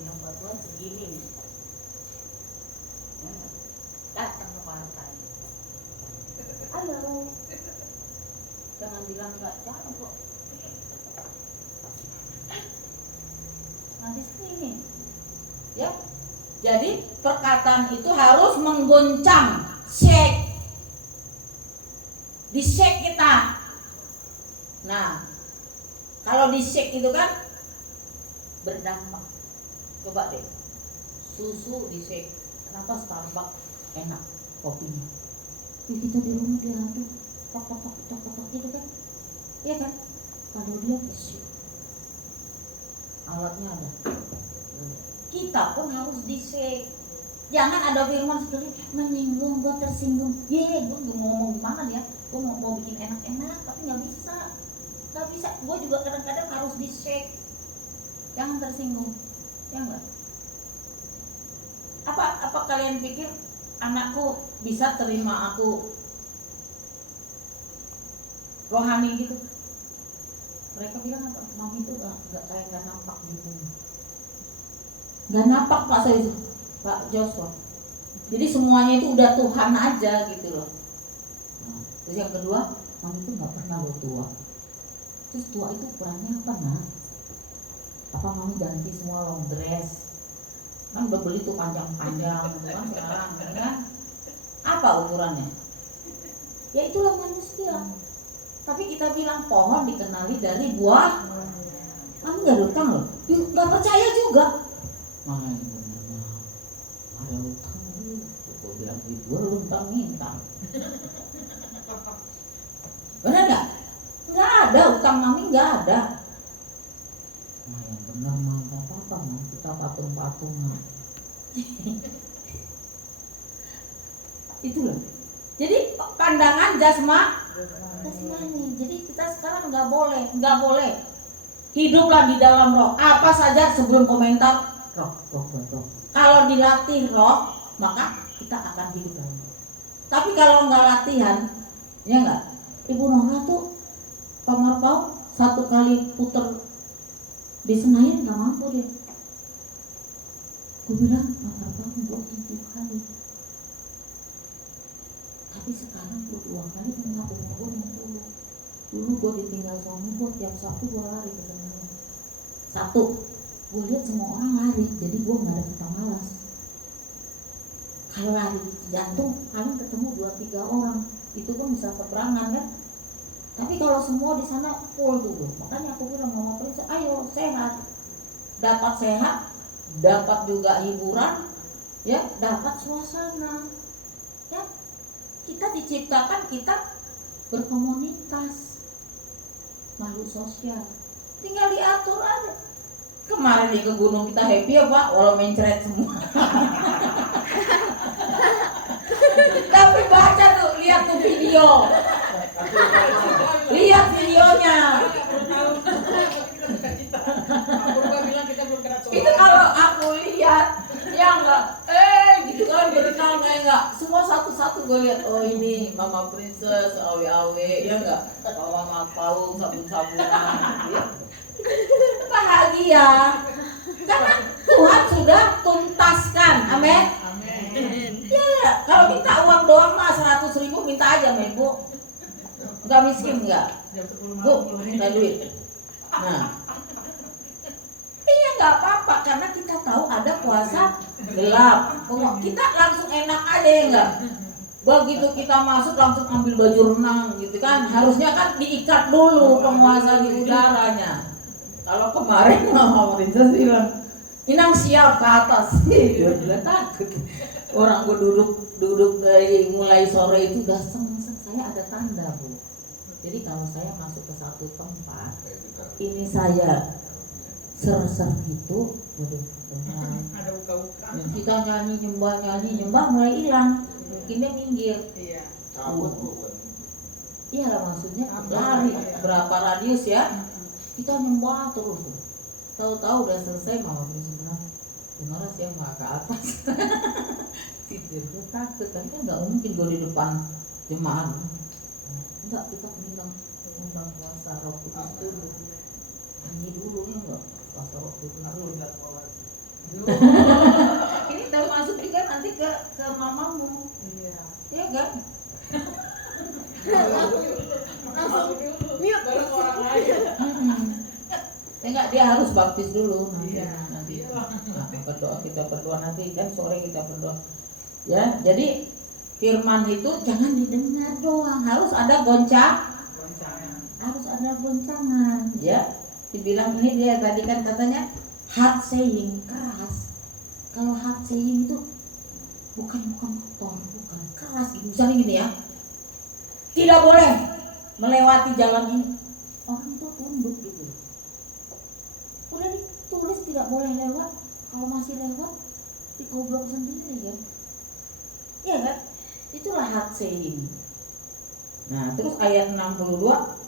hamba Tuhan segini nih. Ya, datang ke partai. Halo. Jangan bilang nggak jangan kok. Nanti sini. Ya. Jadi perkataan itu harus mengguncang, shake. di-shake kita. Nah, kalau di-shake itu kan berdampak. Coba deh, susu di-shake. Kenapa Starbucks enak kopinya? Kita di rumah diaduk, tok gitu kan? Iya kan? Kalau dia di-shake, alatnya ada. Kita pun harus di-shake. Jangan ada firman seperti menyinggung, gue tersinggung. Gue ngomong gimana dia? Gue mau bikin enak-enak, tapi nggak bisa. Gue juga kadang-kadang harus di-shake. Jangan tersinggung, ya enggak? Apa kalian pikir anakku bisa terima aku rohani gitu? Mereka bilang apa? Mami itu nggak nampak di bumi. Nggak nampak Pak saya itu. Pak Joshua. Jadi semuanya itu udah Tuhan aja gitu loh. Nah, terus yang kedua, mami itu nggak pernah lo tua. Terus tua itu perannya apa nak? Apa mami ganti semua long dress? Kan udah beli tuh panjang-panjang gitu kan sekarang, kan? Apa ukurannya? Ya itulah manusia. Tapi kita bilang pohon dikenali dari buah. Mami nggak utang loh. Nggak percaya juga. Ada utang dulu, gue bilang gitu, gue luntang ngintang. Benar nggak? Nggak ada utang mami, nggak ada. Nah yang benar mah nggak apa-apa mah, kita patung-patungan. Itulah. Jadi pandangan jasmani. Jadi kita sekarang nggak boleh hiduplah di dalam roh. Apa saja sebelum komentar roh. Kalau dilatih roh, maka kita akan hidup dalam roh. Tapi kalau nggak latihan, ya nggak. Ibu Nora tuh Pamarpau 1 kali puter di Senayan nggak mampu dia. Gue bilang Pamarpau gue 7 kali. Tapi sekarang gue 2 kali mengaku gue 60. Dulu gue ditinggal suami gue tiap Sabtu gue lari ke Senayan. 1. Gue lihat semua orang lari, jadi gue nggak ada kata malas. Kalau lari jantung, paling ketemu 2-3 orang, itu pun bisa seberangan kan. Tapi kalau semua di sana full tuh, makanya aku bilang Mama Prince, ayo sehat, dapat sehat, dapat juga hiburan, ya, dapat suasana. Ya, kita diciptakan kita berkomunitas, makhluk sosial, tinggal diatur aja. Kemarin nih ke gunung kita happy ya Pak, walau mencret semua. Tapi baca tuh, lihat tuh video. Lihat videonya. Itu kalau aku lihat, ya enggak, gitu kan berenang kayak enggak. Semua satu-satu gue lihat. Oh ini Mama Princess, awe-awe, ya enggak. Mama Paung, sabun-sabunan, ya. Bahagia karena Tuhan sudah tuntaskan, amin. Ya, kalau minta uang doang mah 100.000 minta aja, Ibu. Enggak miskin enggak? Bu, minta duit. Nah, iya nggak apa-apa karena kita tahu ada puasa gelap. Kita langsung enak aja ya enggak? Begitu kita masuk langsung ambil baju renang gitu kan? Harusnya kan diikat dulu penguasa di udaranya. Kalau kemarin Mama Princess bilang, Inang siap ke atas. Gue bilang takut. Orang gue duduk dari mulai sore itu udah sengseng. Saya ada tanda Bu. Jadi kalau saya masuk ke satu tempat, ini saya ser-ser gitu, waduh, ada buka-buka. kita nyembah mulai hilang. Mungkin dia minggir. Iya. Iya lah maksudnya lari berapa radius ya? Kita nyembah terus. Tahu-tahu udah selesai Mama Princess bilang, gimana sih yang mau ke atas? Tidur gue takut, tapi kan nggak mungkin gue di depan jemaat. Enggak, kita bilang undang puasa Roh Kudus dulu. Nyanyi dulu ya enggak? Puasa Roh Kudus dulu. Ini termasuk juga nanti ke mamamu. Iya. Iya kan? Langsung mute baru orang lain. Ya enggak, dia harus baptis dulu nanti. Iya. Nah, kita berdoa nanti kan sore kita berdoa. Ya, jadi firman itu jangan didengar doang, harus ada goncangan. Ya, dibilang ini dia tadi kan katanya hard saying, keras. Kalau hard saying itu bukan kotor, bukan keras gitu. Misalnya gini ya, tidak boleh melewati jalan ini. Orang itu tunduk gitu. Udah ditulis tidak boleh lewat, kalau masih lewat dikoblok sendiri kan. Iya kan? Itulah hard saying. Nah, terus ayat 62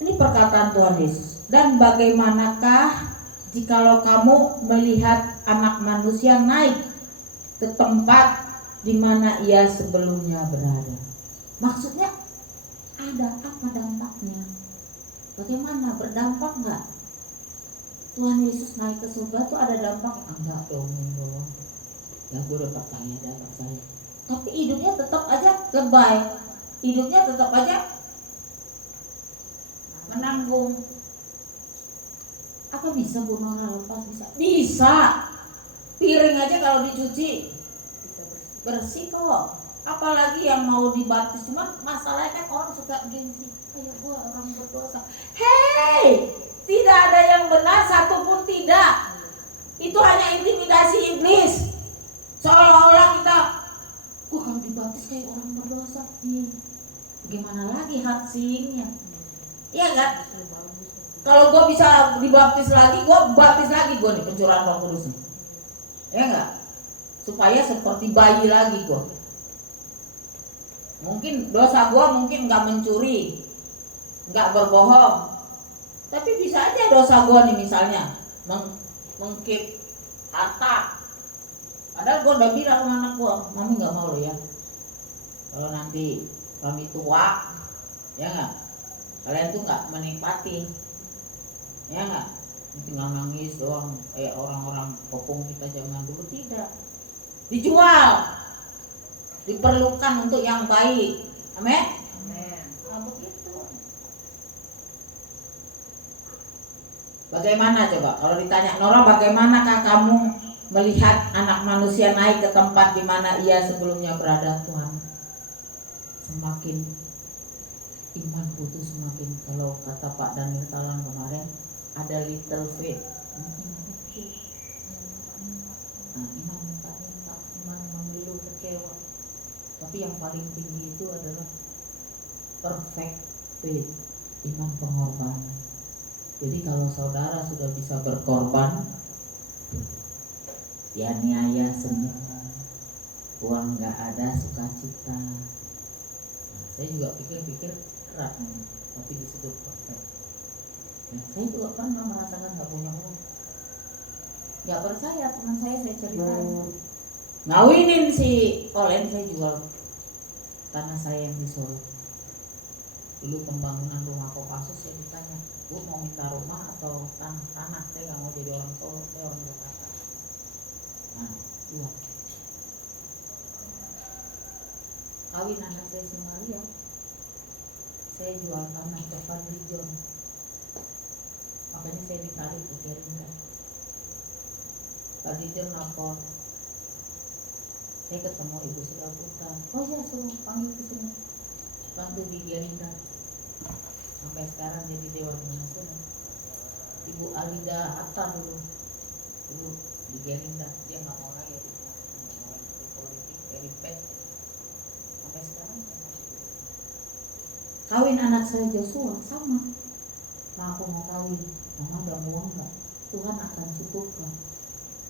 ini perkataan Tuhan Yesus. Dan bagaimanakah jikalau kamu melihat anak manusia naik ke tempat di mana ia sebelumnya berada? Maksudnya ada apa dampaknya? Bagaimana, berdampak nggak? Tuhan Yesus naik ke surga tuh ada dampak? Enggak dong, doang. Ya gue udah percaya. Tapi hidupnya tetap aja lebay. Hidupnya tetap aja menanggung. Apa bisa Bu Nora lepas? Bisa. Piring aja kalau dicuci bersih kok. Apalagi yang mau dibaptis. Cuma masalahnya kan orang suka gengsi. Kayak gua orang berdosa. Hei, tidak ada yang benar satupun tidak. Itu hanya intimidasi iblis. Seolah-olah kita, gua kalau dibaptis kayak orang berdosa. Gimana lagi hard saying-nya? Iya kan? Kalau gue bisa dibaptis lagi, gue baptis lagi gue nih pencurahan Roh Kudus nih. Ya enggak? Supaya seperti bayi lagi gue. Mungkin dosa gue mungkin nggak mencuri, nggak berbohong, tapi bisa aja dosa gue nih misalnya mengkip harta. Padahal gue udah bilang sama anak gue, mami nggak mau lo ya. Kalau nanti mami tua, ya nggak? Kalian tuh nggak menikmati, ya nggak? Tinggal nangis doang kayak orang-orang kopong kita zaman dulu. Tidak, dijual, diperlukan untuk yang baik. Amin. Nah, begitu. Bagaimana coba kalau ditanya Nora, bagaimanakah kamu melihat anak manusia naik ke tempat di mana ia sebelumnya berada? Tuhan, semakin imanku tuh semakin, kalau kata Pak Daniel Talang kemarin, ada little faith. Iman minta, iman mengeluh kecewa. Tapi yang paling tinggi itu adalah perfect faith, iman pengorbanan. Jadi kalau saudara sudah bisa berkorban, dianiaya senyum, uang nggak ada sukacita. Saya juga pikir-pikir berat nih, tapi disebut perfect. Nah, saya juga pernah merasakan nggak punya uang. Nggak percaya teman saya ceritain. Ngawinin si Olen, saya jual tanah saya yang di Solo. Dulu pembangunan rumah Kopassus, saya ditanya, Bu mau minta rumah atau tanah? Saya nggak mau jadi orang Solo, saya orang Jakarta. Nah, jual. Kawin anak saya si Maria, saya jual tanah ke Fadli John. Makanya saya ditarik ke Gerindra. Fadli John lapor, saya ketemu Ibu Sila Putra. Oh ya, suruh panggil ke sini, bantu di Gerindra. Sampai sekarang jadi Dewan Nasional. Ibu Alida Atta dulu di Gerindra, dia nggak mau lagi di politik, dari PES. Sampai sekarang kawin anak saya Joshua sama. Nah, aku mau kawin, mama udah uang nggak? Tuhan akan cukupkan.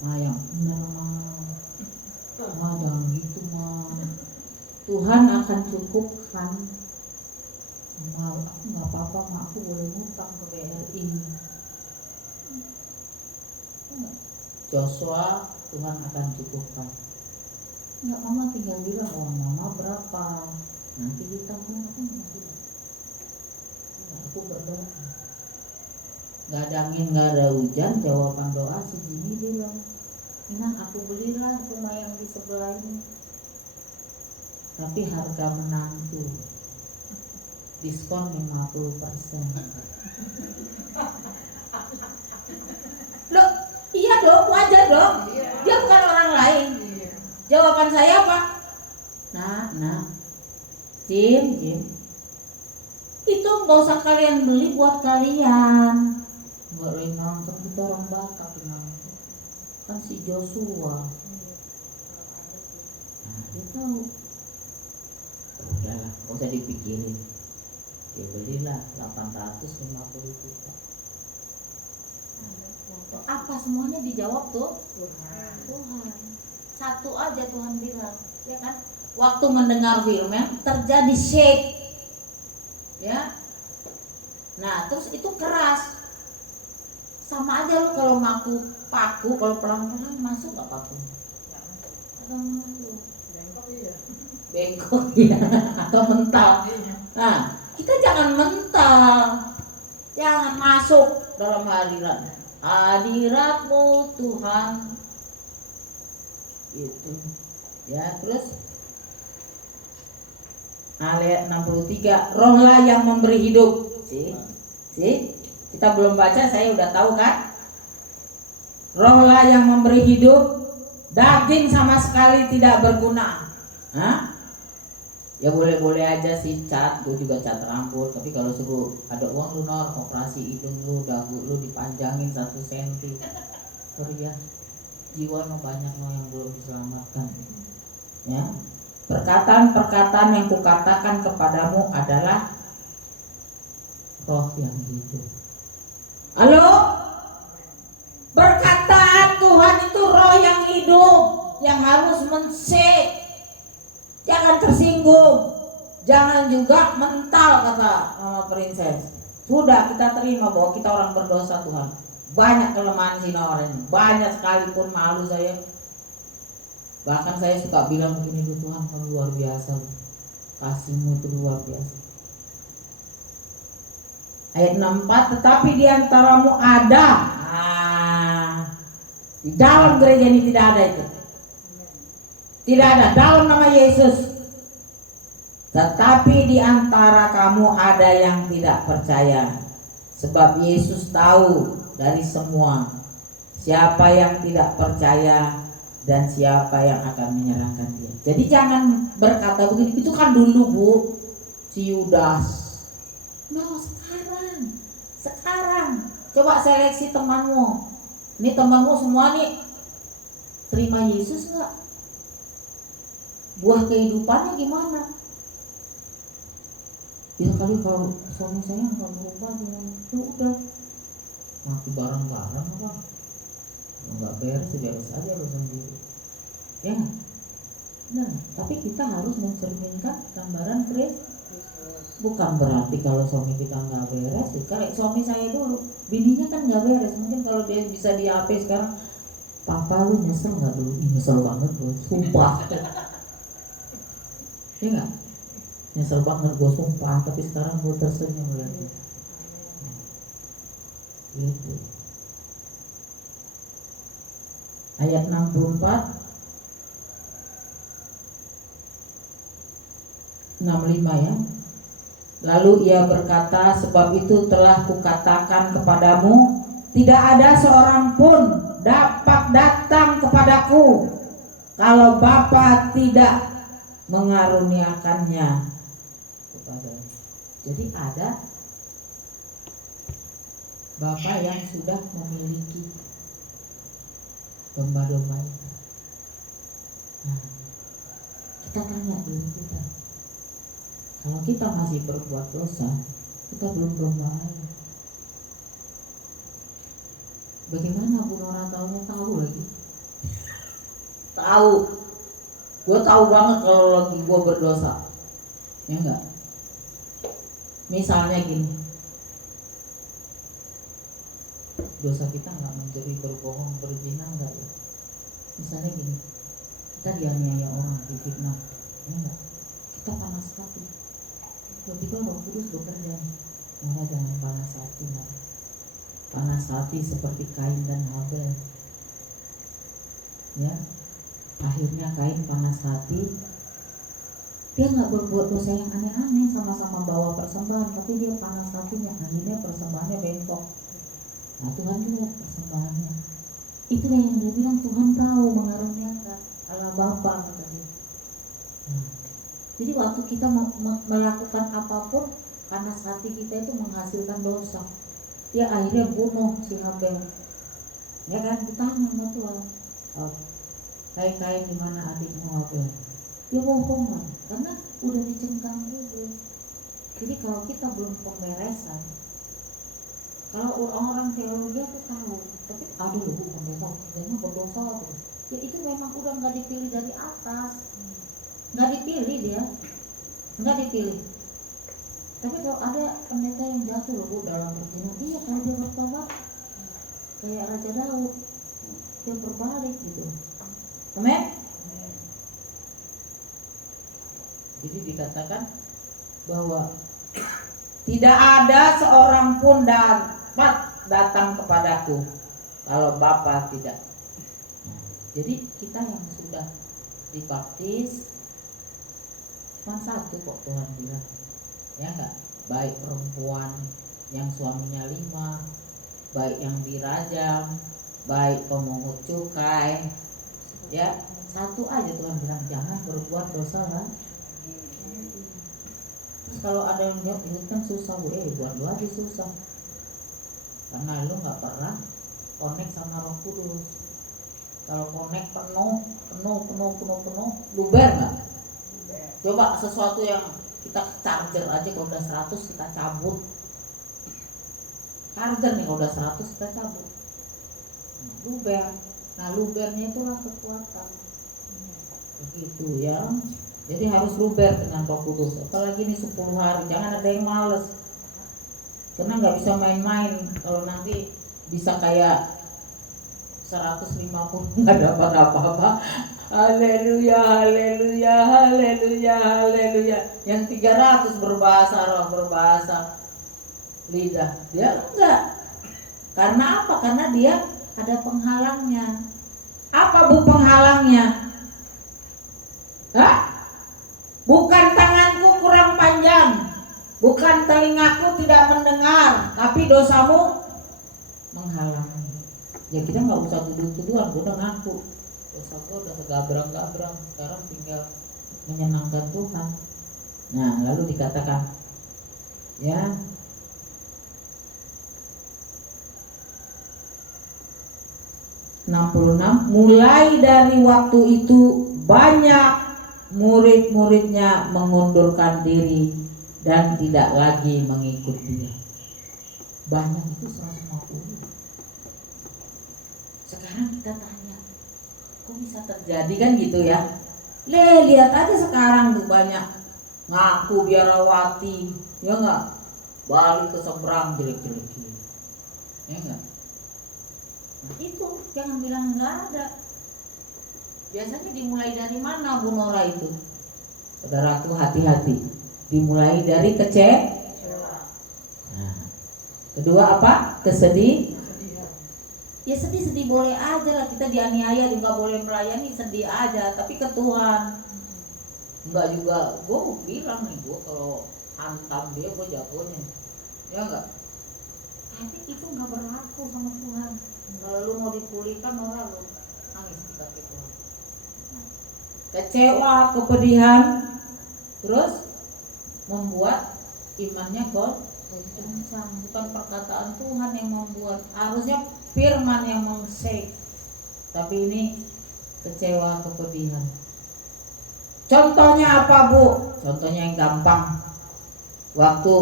Nah, yang benar mah jangan gitu mah. Tuhan akan cukupkan. Mama, aku nggak apa-apa, mah aku boleh ngutang ke BRI. Joshua, Tuhan akan cukupkan. Enggak, mama tinggal bilang uang mama berapa, nanti ditambah aku masih. Aku berdoa, nggak ada angin, nggak ada hujan, jawaban doa si Jimmy bilang, Inang aku belilah rumah yang di sebelah ini, tapi harga menantu, diskon 50%. Loh, iya dong, wajar dong, dia bukan orang lain. Jawaban saya apa? Nah, Jim, itu nggak usah kalian beli buat kalian. Nggak boleh nangkep, kita orang Batak nangkep. Kan si Joshua. Nah, dia tahu. Udahlah, nggak usah dipikirin. Dia belilah 850 juta. Nah, apa semuanya dijawab tuh? Tuhan. Satu aja Tuhan bilang, ya kan? Waktu mendengar firman terjadi shake, ya. Nah, terus itu keras. Sama aja lu kalau paku, kalau pelan-pelan masuk gak paku? Agak masuk. Bengkok ya, atau mental. Nah, kita jangan mental, jangan masuk dalam hadiratmu Tuhan. Itu, ya. Terus ayat 63, rohlah yang memberi hidup. Si, kita belum baca, saya udah tahu kan? Rohlah yang memberi hidup, daging sama sekali tidak berguna. Hah? Ya boleh-boleh aja sih cat, gue juga cat rambut. Tapi kalau suruh ada uang lu nor, operasi hidung lu, dagu lu dipanjangin 1 senti. Sorry ya, jiwa mah banyak loh yang belum diselamatkan. Ya, perkataan-perkataan yang kukatakan kepadamu adalah roh yang hidup. Halo? Perkataan Tuhan itu roh yang hidup, yang harus men-shake. Jangan tersinggung, jangan juga mental, kata Mama Princess. Sudah, kita terima bahwa kita orang berdosa Tuhan. Banyak kelemahan Sinawar ini, banyak sekalipun malu saya. Bahkan saya suka bilang begini, Tuhan kamu luar biasa, kasihmu itu luar biasa. Ayat 64, tetapi di antaramu ada. Di dalam gereja ini tidak ada itu. Tidak ada dalam nama Yesus. Tetapi di antara kamu ada yang tidak percaya. Sebab Yesus tahu dari semua siapa yang tidak percaya dan siapa yang akan menyerahkan dia. Jadi jangan berkata begini, itu kan dulu Bu, si Yudas. No, sekarang coba seleksi temanmu. Ini temanmu semua nih terima Yesus enggak? Buah kehidupannya gimana? Ya kali kalau suami saya nggak berubah gimana? Ya udah mati bareng-bareng apa? Nggak beres aja lo sendiri. Ya, nah tapi kita harus mencerminkan gambaran Kristus. Bukan berarti kalau suami kita nggak beres. Kayak suami saya dulu, bininya kan nggak beres. Mungkin kalau dia bisa di HP sekarang, papa lu nyesel nggak dulu? Nyesel banget gue, sumpah. Ya nggak? Nyesel banget gue sumpah, tapi sekarang gue tersenyum lihatnya. Gitu. Ayat 64 65 ya. Lalu ia berkata, sebab itu telah kukatakan kepadamu, tidak ada seorang pun dapat datang kepadaku kalau Bapa tidak mengaruniakannya kepadanya. Jadi ada Bapa yang sudah memiliki domba-domba itu. Nah, kita tanya diri kita, kalau kita masih berbuat dosa, kita belum domba Allah. Bagaimana Bu Nora taunya? Tahu lagi. Tahu. Gue tahu banget kalau lagi gue berdosa. Ya enggak? Misalnya gini, dosa kita nggak menjadi berbohong, berzina enggak ya? Misalnya gini, kita dianiaya orang, difitnah, ya enggak? Kita panas hati. Tiba-tiba Roh Kudus bekerja. Maka jangan panas hati, Mara. Panas hati seperti Kain dan Habel. Ya, akhirnya Kain panas hati. Dia nggak berbuat dosa yang aneh-aneh, sama-sama bawa persembahan, tapi dia panas hatinya. Akhirnya persembahannya bengkok. Nah, Tuhan lihat persembahannya. Itulah yang dia bilang, Tuhan tahu mengaruniakan Allah Bapa, kata dia. Nah, jadi Jadi waktu kita melakukan apapun, panas hati kita itu menghasilkan dosa. Dia akhirnya bunuh si Habel. Ya kan, ditanya sama Tuhan, oh, kai di mana adikmu Habel? Dia bohong kan, karena udah dicengkang juga. Jadi kalau kita belum pemberesan, kalau orang-orang teologi itu tahu, tapi aduh loh pendeta kerjanya berdosa tuh. Ya itu memang udah nggak dipilih dari atas, nggak dipilih dia, nggak dipilih. Tapi kalau ada pendeta yang jatuh loh Bu dalam perjalanan, iya kalau dia bertobat kayak Raja Daud, dia berbalik gitu. Amin. Jadi dikatakan bahwa tidak ada seorang pun dapat datang kepadaku kalau Bapa tidak. Jadi kita yang sudah dibaptis cuma satu kok Tuhan bilang, ya enggak? Baik perempuan yang suaminya 5, baik yang dirajam, baik pemungut cukai, ya satu aja Tuhan bilang jangan berbuat dosa lah. Terus kalau ada yang jawab ini kan susah Bu, buat lu aja susah, karena lu nggak pernah connect sama Roh Kudus. Kalau connect penuh, luber nggak? Coba sesuatu yang kita charger aja kalau udah 100 kita cabut. Charger nih kalau udah 100 kita cabut. Luber. Nah lubernya itulah kekuatan. Begitu ya. Jadi harus luber dengan Roh Kudus. Apalagi ini 10 hari, jangan ada yang males. Karena nggak bisa main-main. Kalau nanti bisa kayak 150 nggak dapat apa-apa. Haleluya, haleluya, haleluya, haleluya. Yang 300 berbahasa roh, berbahasa lidah. Dia enggak. Karena apa? Karena dia ada penghalangnya. Apa Bu penghalangnya? Hah? Bukan tanganku kurang panjang, bukan telingaku tidak mendengar, tapi dosamu menghalangi. Ya kita nggak usah tuduh-tuduhan, gue udah ngaku dosa gue udah segabrang-gabrang, sekarang tinggal menyenangkan Tuhan. Nah lalu dikatakan ya, mulai dari waktu itu banyak murid-muridnya mengundurkan diri dan tidak lagi mengikut dia. Banyak itu 150. Sekarang kita tanya, kok bisa terjadi kan gitu ya? Lihat aja sekarang tuh banyak ngaku biarawati, ya nggak? Balik ke seberang jelek-jelekin, ya nggak? Nah itu jangan bilang nggak ada. Biasanya dimulai dari mana Bu Nora itu? Saudaraku hati-hati. Dimulai dari kecewa. Nah, kedua apa? Kesedih. Ya sedih-sedih boleh aja lah, kita dianiaya juga boleh melayani, sedih aja, tapi ke Tuhan. Enggak juga, gue mau bilang nih, gue kalau hantam dia gue jagonya, ya enggak? Tapi itu enggak berlaku sama Tuhan. Kalau lu mau dipulihkan orang lu nangis di kaki Tuhan. Kecewa, kepedihan, terus membuat imannya goncang. Bukan perkataan Tuhan yang membuat, harusnya firman yang meng-save. Tapi ini kecewa, kepedihan. Contohnya apa Bu? Contohnya yang gampang. Waktu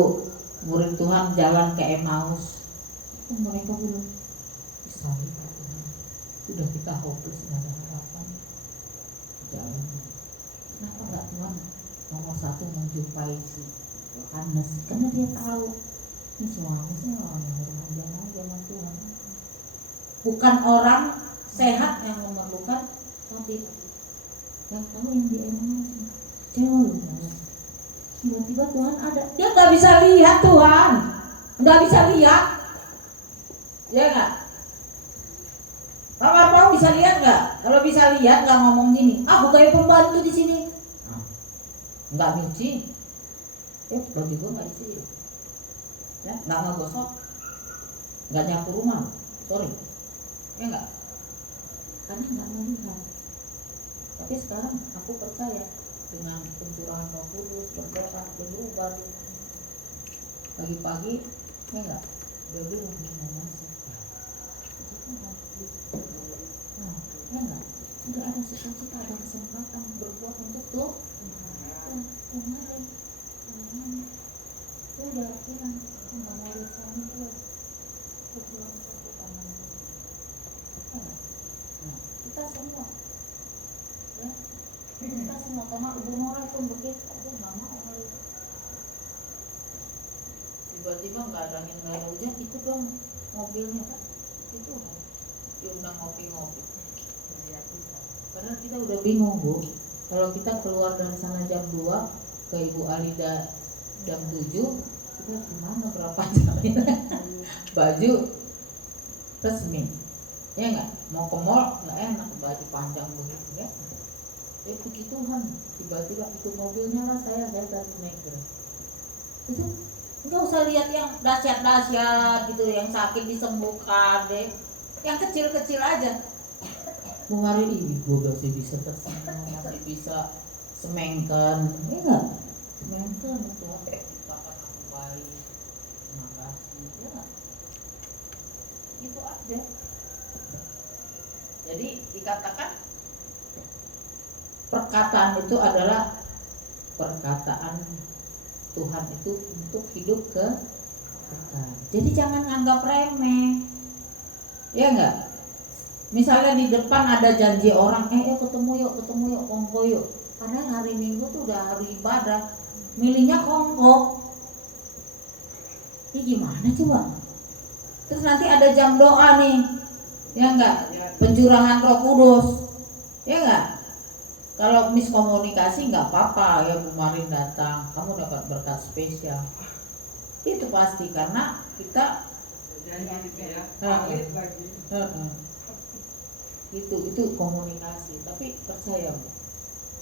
murid Tuhan jalan ke Emmaus, mereka bilang, "Sorry Pak Tuhan, sudah kita hopeless, nggak ada harapan." Jalan. Kenapa nggak Tuhan nomor 1 menjumpai si Yohanes? Karena dia tahu ini suaminya orang yang berhubungan aja sama Tuhan. Bukan orang sehat yang memerlukan tabib, yang tahu yang di Emmaus. Jauh. Tiba-tiba Tuhan ada. Dia nggak bisa lihat Tuhan, nggak bisa lihat, ya nggak? Pak Marpau bisa lihat nggak? Kalau bisa lihat nggak ngomong gini, aku kayak pembantu di sini. Nggak mici, bagi gue nggak isi, ya nggak ngegosok, nggak nyapu rumah, sorry, ya nggak? Karena nggak melihat. Tapi sekarang aku percaya dengan pencurahan Roh Kudus, berdoa, berubah. Pagi-pagi, ya enggak? Udah bingung mau masuk. Nah, ya enggak? Enggak ada sukacita, ada kesempatan berbuat untuk tuh. Kemarin, udah bilang, nggak mau lihat suami gue. Pulang satu tangan. Nah, kita semua, ya, kita semua karena Ibu Nora itu begitu, aku nggak mau ngeliat. Tiba-tiba nggak ada angin, nggak ada hujan, ikut dong mobilnya kan, itu diundang ngopi-ngopi. Karena kita udah bingung Bu, kalau kita keluar dari sana jam 2 ke Ibu Alida jam 7, kita gimana berapa jam ini? Baju resmi, ya nggak? Mau ke mall nggak enak baju panjang begitu ya. Ya puji Tuhan, tiba-tiba itu mobilnya lah saya tadi naik itu. Nggak usah lihat yang dahsyat-dahsyat gitu, yang sakit disembuhkan deh, yang kecil-kecil aja. Bu Mari ini gue masih bisa tersenyum, masih bisa semengkan, ya enggak? Semengkan Tuhan, ciptakan aku baik, terima kasih, ya enggak? Itu aja. Jadi dikatakan perkataan itu adalah perkataan Tuhan itu untuk hidup ke depan. Jadi jangan anggap remeh, ya enggak? Misalnya di depan ada janji orang, yuk ketemu yuk, kongko yuk. Padahal hari Minggu tuh udah hari ibadah, milihnya kongko. Ini gimana coba? Terus nanti ada jam doa nih, ya enggak? Pencurahan Roh Kudus, ya enggak? Kalau miskomunikasi nggak apa-apa ya Bu Marin datang, kamu dapat berkat spesial. Itu pasti karena kita itu komunikasi. Tapi percaya Bu,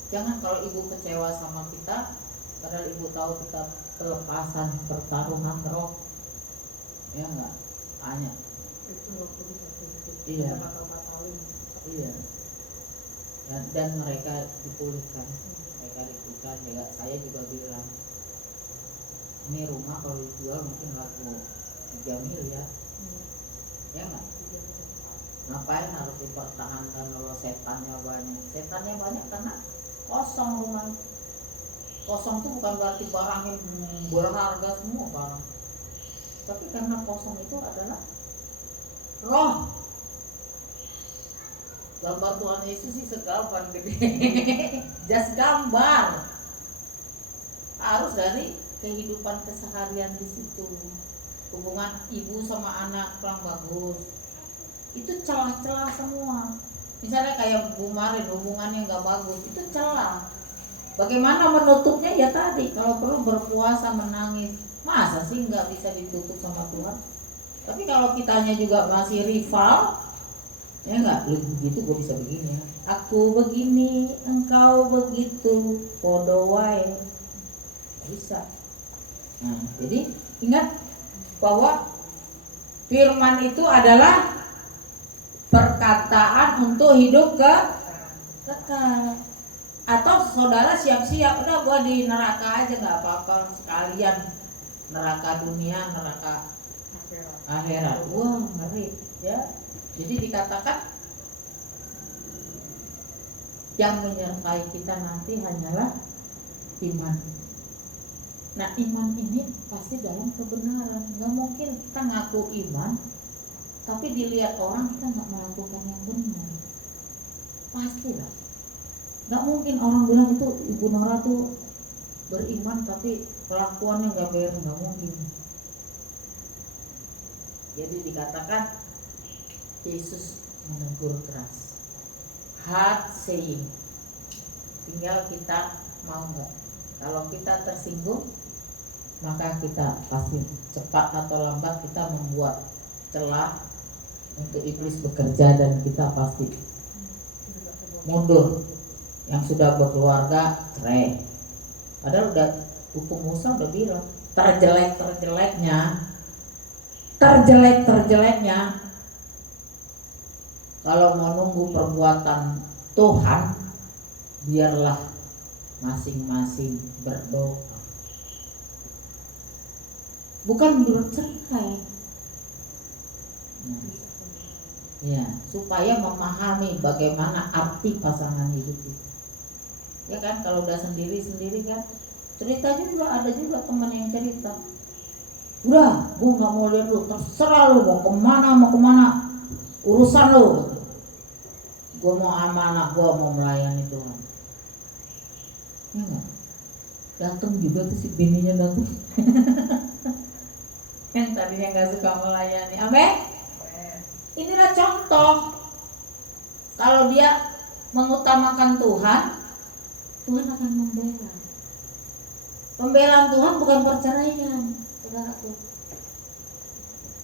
jangan kalau Ibu kecewa sama kita, padahal Ibu tahu kita pelepasan pertaruhan roh, ya enggak? Tanya. Iya. Iya. Dan mereka dipulihkan, ya saya juga bilang ini rumah kalau dijual mungkin laku 3 miliar, ya nggak? Ngapain harus dipertahankan kalau setannya banyak karena kosong rumah. Kosong itu bukan berarti barangnya berharga semua barang, tapi karena kosong itu adalah roh. Gambar Tuhan Yesus sih segampang gede. Just gambar. Harus dari kehidupan keseharian di situ. Hubungan ibu sama anak kurang bagus. Itu celah-celah semua. Misalnya kayak Bu Marin, hubungannya nggak bagus, itu celah. Bagaimana menutupnya? Ya tadi, kalau perlu berpuasa, menangis. Masa sih nggak bisa ditutup sama Tuhan? Tapi kalau kitanya juga masih rival, ya enggak, lu begitu gue bisa begini ya. Aku begini, engkau begitu, podo wae. Bisa. Nah, jadi ingat bahwa firman itu adalah perkataan untuk hidup kekal. Atau saudara siap-siap, udah gua di neraka aja nggak apa-apa, sekalian neraka dunia, neraka akhirat. Wah, ngeri ya. Jadi dikatakan yang menyertai kita nanti hanyalah iman. Nah, iman ini pasti dalam kebenaran. Gak mungkin kita ngaku iman tapi dilihat orang kita gak melakukan yang benar. Pastilah. Gak mungkin orang bilang itu Ibu Nora tuh beriman tapi kelakuannya gak benar, gak mungkin. Jadi dikatakan Yesus menegur keras, hard saying. Tinggal kita mau nggak. Kalau kita tersinggung, maka kita pasti cepat atau lambat kita membuat celah untuk iblis bekerja dan kita pasti mundur. Yang sudah berkeluarga cerai. Padahal udah hukum Musa udah bilang terjelek-terjeleknya kalau mau nunggu perbuatan Tuhan, biarlah masing-masing berdoa. Bukan bercerai. Nah, ya, supaya memahami bagaimana arti pasangan hidup itu. Ya kan, kalau udah sendiri-sendiri kan, cerita juga ada juga teman yang cerita. Udah, gue nggak mau lihat lu, terserah lu mau kemana, urusan lu. Gue mau amanah, gue mau melayani Tuhan. Ya nggak? Datang juga tuh si bininya datang. Yang tadinya nggak suka melayani. Amin. Inilah contoh. Kalau dia mengutamakan Tuhan, Tuhan akan membela. Pembelaan Tuhan bukan perceraian, saudaraku.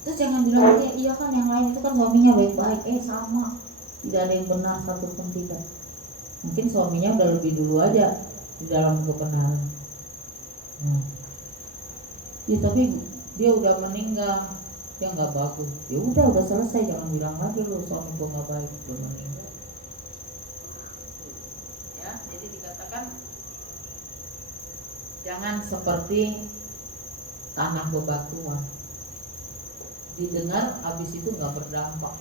Terus jangan bilang iya kan yang lain itu kan suaminya baik-baik. Sama, tidak ada yang benar satupun tidak. Mungkin suaminya udah lebih dulu aja di dalam kebenaran. Nah, ya tapi dia udah meninggal, dia nggak bagus. Ya udah selesai, jangan bilang lagi lu suami gua nggak baik, udah meninggal. Ya, jadi dikatakan jangan seperti tanah bebatuan, didengar habis itu nggak berdampak.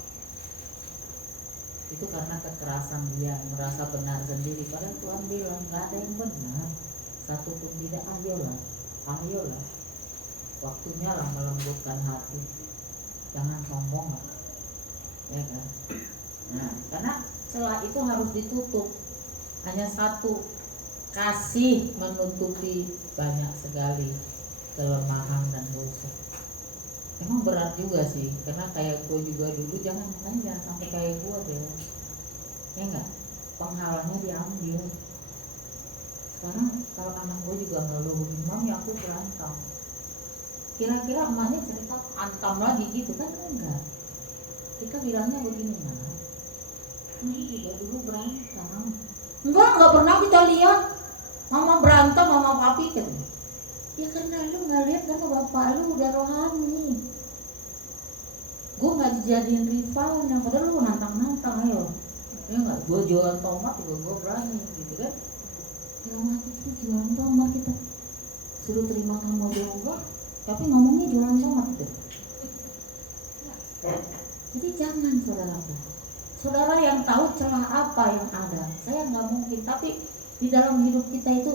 Itu karena kekerasan dia, merasa benar sendiri. Padahal Tuhan bilang nggak ada yang benar, satu pun tidak. Ayolah, waktunya lah melembutkan hati, jangan sombong lah, ya kan? Nah, karena celah itu harus ditutup. Hanya satu, kasih menutupi banyak sekali kelemahan dan dosa. Emang berat juga sih, karena kayak gue juga dulu, jangan sampai kayak gue deh, ya enggak? Penghalangnya diambil. Sekarang kalau anak gue juga ngeluh, mami aku berantem. Kira-kira emaknya cerita antam lagi gitu kan? Enggak. Kita bilangnya begini, nah, ini juga dulu berantem. Enggak pernah kita lihat mama berantem sama papi kan. Ya karena lu nggak lihat, karena bapak lu udah rohani. Gue nggak dijadiin rivalnya, padahal lu nantang, ayo. Ya nggak, gue jualan tomat juga gue berani, gitu kan? Ya mati sih jualan tomat kita, suruh terima tamu juga, tapi ngomongnya jualan tomat gitu. Jadi jangan saudara yang tahu celah apa yang ada. Saya nggak mungkin, tapi di dalam hidup kita itu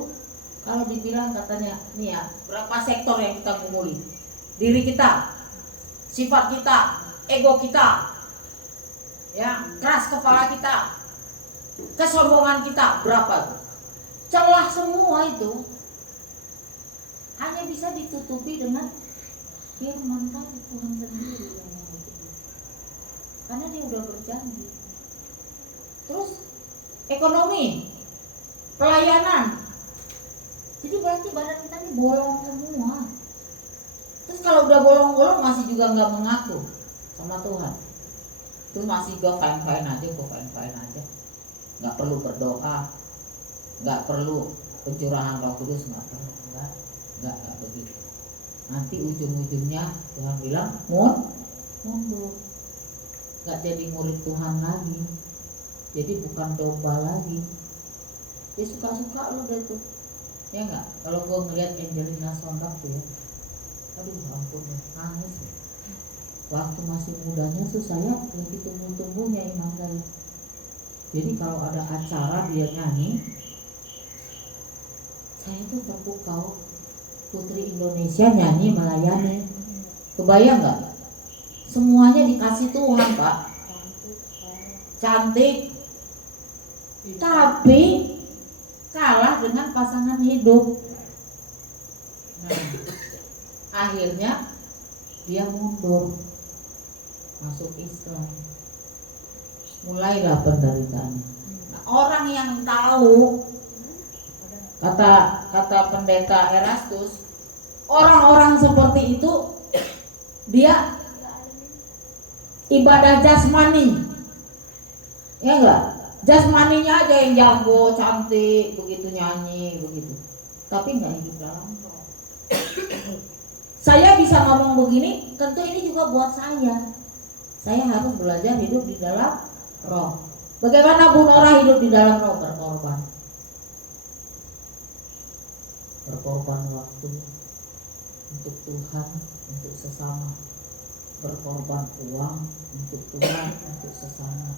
kalau dibilang katanya nih ya, berapa sektor yang kita gumuli? Diri kita, sifat kita, ego kita, ya, keras kepala kita, kesombongan kita, berapa tuh? Celah semua itu hanya bisa ditutupi dengan firman Tuhan sendiri yang menutupi. Karena dia udah berjanji. Terus ekonomi, pelayanan. Jadi berarti badan kita ini bolong semua. Terus kalau udah bolong-bolong masih juga nggak mengaku sama Tuhan, terus masih gue fine aja, nggak perlu berdoa, nggak perlu pencurahan Roh Kudus, nggak begitu. Nanti ujung-ujungnya Tuhan bilang mundur, nggak jadi murid Tuhan lagi, jadi bukan domba lagi. Ya suka-suka lu deh tuh. Ya enggak, kalau gue ngeliat Angelina Sondak tuh ya, aduh ampun ya, nangis ya. Waktu masih mudanya tuh saya lagi tumbuh-tumbuhnya iman saya. Jadi kalau ada acara dia nyanyi, saya tuh terpukau. Putri Indonesia nyanyi melayani, kebayang nggak? Semuanya dikasih Tuhan Pak, cantik, tapi kalah dengan pasangan hidup. Nah, akhirnya dia mundur, masuk Islam, mulailah penderitaannya. Nah, orang yang tahu, kata pendeta Erastus, orang-orang seperti itu dia ibadah jasmani, ya enggak? Jasmaninya aja yang jago, cantik, begitu nyanyi, begitu. Tapi nggak hidup dalam roh. Saya bisa ngomong begini, tentu ini juga buat saya. Saya harus belajar hidup di dalam roh. Bagaimana Bu Nora hidup di dalam roh? Berkorban. berkorban waktu untuk Tuhan, untuk sesama, berkorban uang untuk Tuhan, untuk sesama,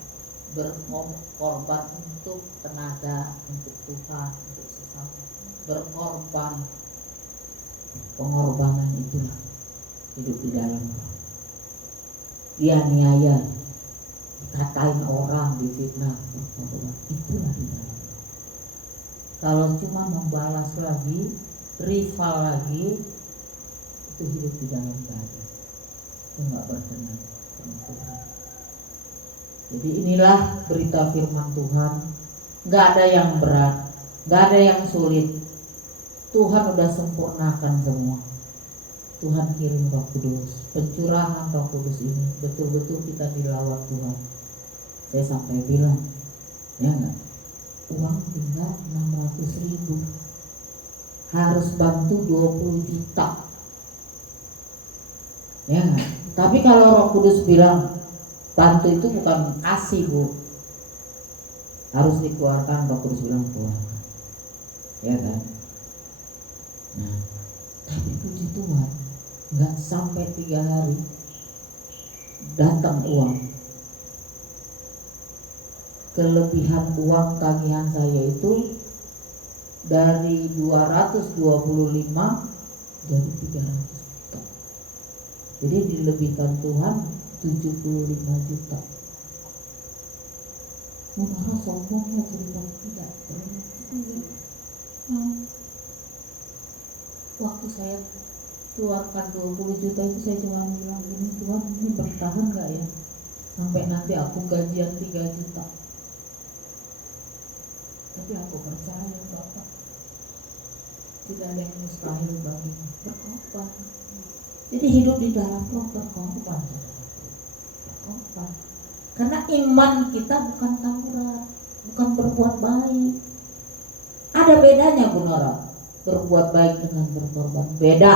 berkorban untuk tenaga untuk Tuhan, untuk sesama, berkorban. Pengorbanan itulah hidup di dalam Roh. Aniaya, dikatain orang, difitnah, berkorban, itulah di dalam Roh. Kalau cuma membalas lagi, rival lagi, itu hidup di dalam daging, itu nggak berkenan sama Tuhan. Jadi inilah berita firman Tuhan. Nggak ada yang berat, nggak ada yang sulit. Tuhan udah sempurnakan semua. Tuhan kirim Roh Kudus. Pencurahan Roh Kudus ini betul-betul kita dilawat Tuhan. Saya sampai bilang, ya enggak, uang tinggal 600.000, harus bantu 20 juta, ya enggak. Tapi kalau Roh Kudus bilang bantu itu bukan kasih, Bu, harus dikeluarkan. Roh Kudus bilang keluarkan, ya kan. Nah, tapi puji Tuhan, nggak sampai 3 hari datang uang. Kelebihan uang tagihan saya itu dari 225 jadi 300 juta. Jadi dilebihkan Tuhan 75 juta. Mengapa sombongnya cerita tidak? Waktu saya keluarkan 20 juta itu saya cuma bilang gini, Tuhan ini bertahan gak ya sampai nanti aku gajian 3 juta. Tapi aku percaya Bapak, tidak ada yang mustahil bagimu. Berkorban. Jadi hidup di dalam Roh, berkorban. Berkorban. Karena iman kita bukan Taurat, bukan berbuat baik. Ada bedanya, Bu Nora, berbuat baik dengan berkorban. Beda.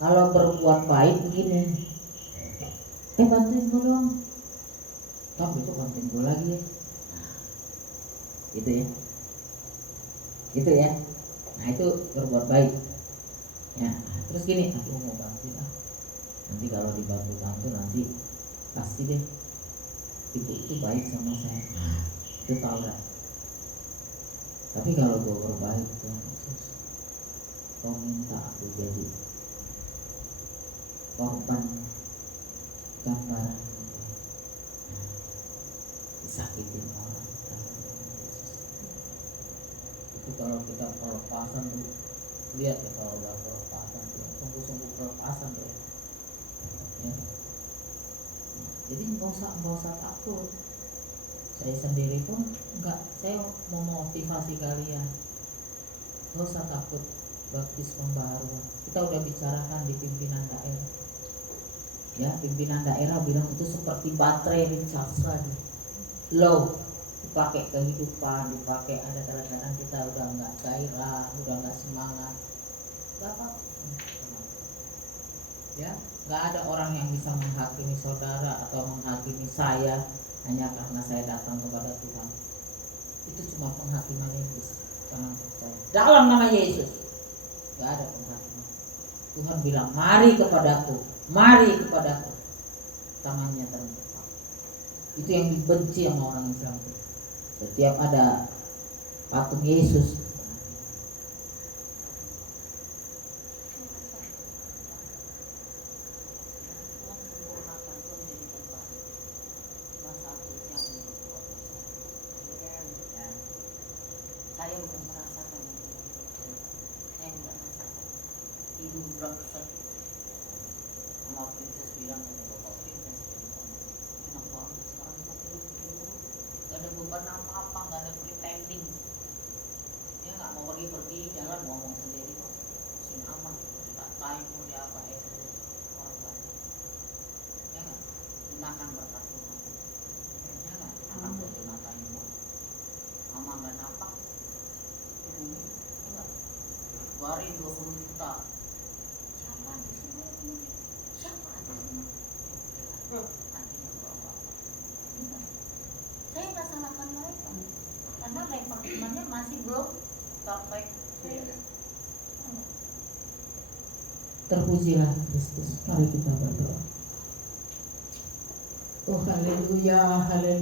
Kalau berbuat baik begini, bantuin gue dong, tapi itu bantuin gue lagi ya. Gitu ya. Nah itu berbuat baik ya. Terus gini, aku mau bantuin nanti kalau dibantu nanti pasti deh ibu itu baik sama saya. Nah itu Taurat. Tapi kalau gue berbaik, Tuhan Yesus, kau minta aku jadi korban gambaran itu, disakitin orang. Itu kalau kita pelepasan tuh, lihat ya, kalau udah pelepasan tuh sungguh-sungguh pelepasan tuh ya. Jadi nggak usah takut. Saya sendiri pun saya mau motivasi kalian, nggak usah takut baptis pembaharuan. Kita udah bicarakan di pimpinan daerah ya. Pimpinan daerah bilang itu seperti baterai dicas lagi, low, dipakai kehidupan, dipakai. Ada kadang-kadang kita udah nggak gairah, udah nggak semangat, nggak apa-apa ya. Nggak ada orang yang bisa menghakimi saudara atau menghakimi saya hanya karena saya datang kepada Tuhan. Itu cuma penghakiman iblis. Jangan percaya. Dalam nama Yesus gak ada penghakiman. Tuhan bilang, mari kepadaku, tangannya terbuka. Itu yang dibenci sama orang Islam. Setiap ada patung Yesus, saya udah merasakan itu. Saya udah merasakan hidup brengsek. Sama princess bilang, kata bapak princess, enak banget sekarang kita hidup begini, gak ada beban apa-apa, gak ada pretending ya. Gak mau pergi jalan ngomong sendiri kok, sing aman, dikatain mau diapain orang banyak ya. Gak gunakan berkat Tuhan ya. Gak anak buat dimatain aman dan apa ini enggak. Keluarin 20 juta. Siapa aja semua. Artinya apa-apa. Saya nggak salahkan mereka karena mereka imannya masih belum sampai. Terpujilah Kristus. Mari kita berdoa. Oh haleluya, haleluya.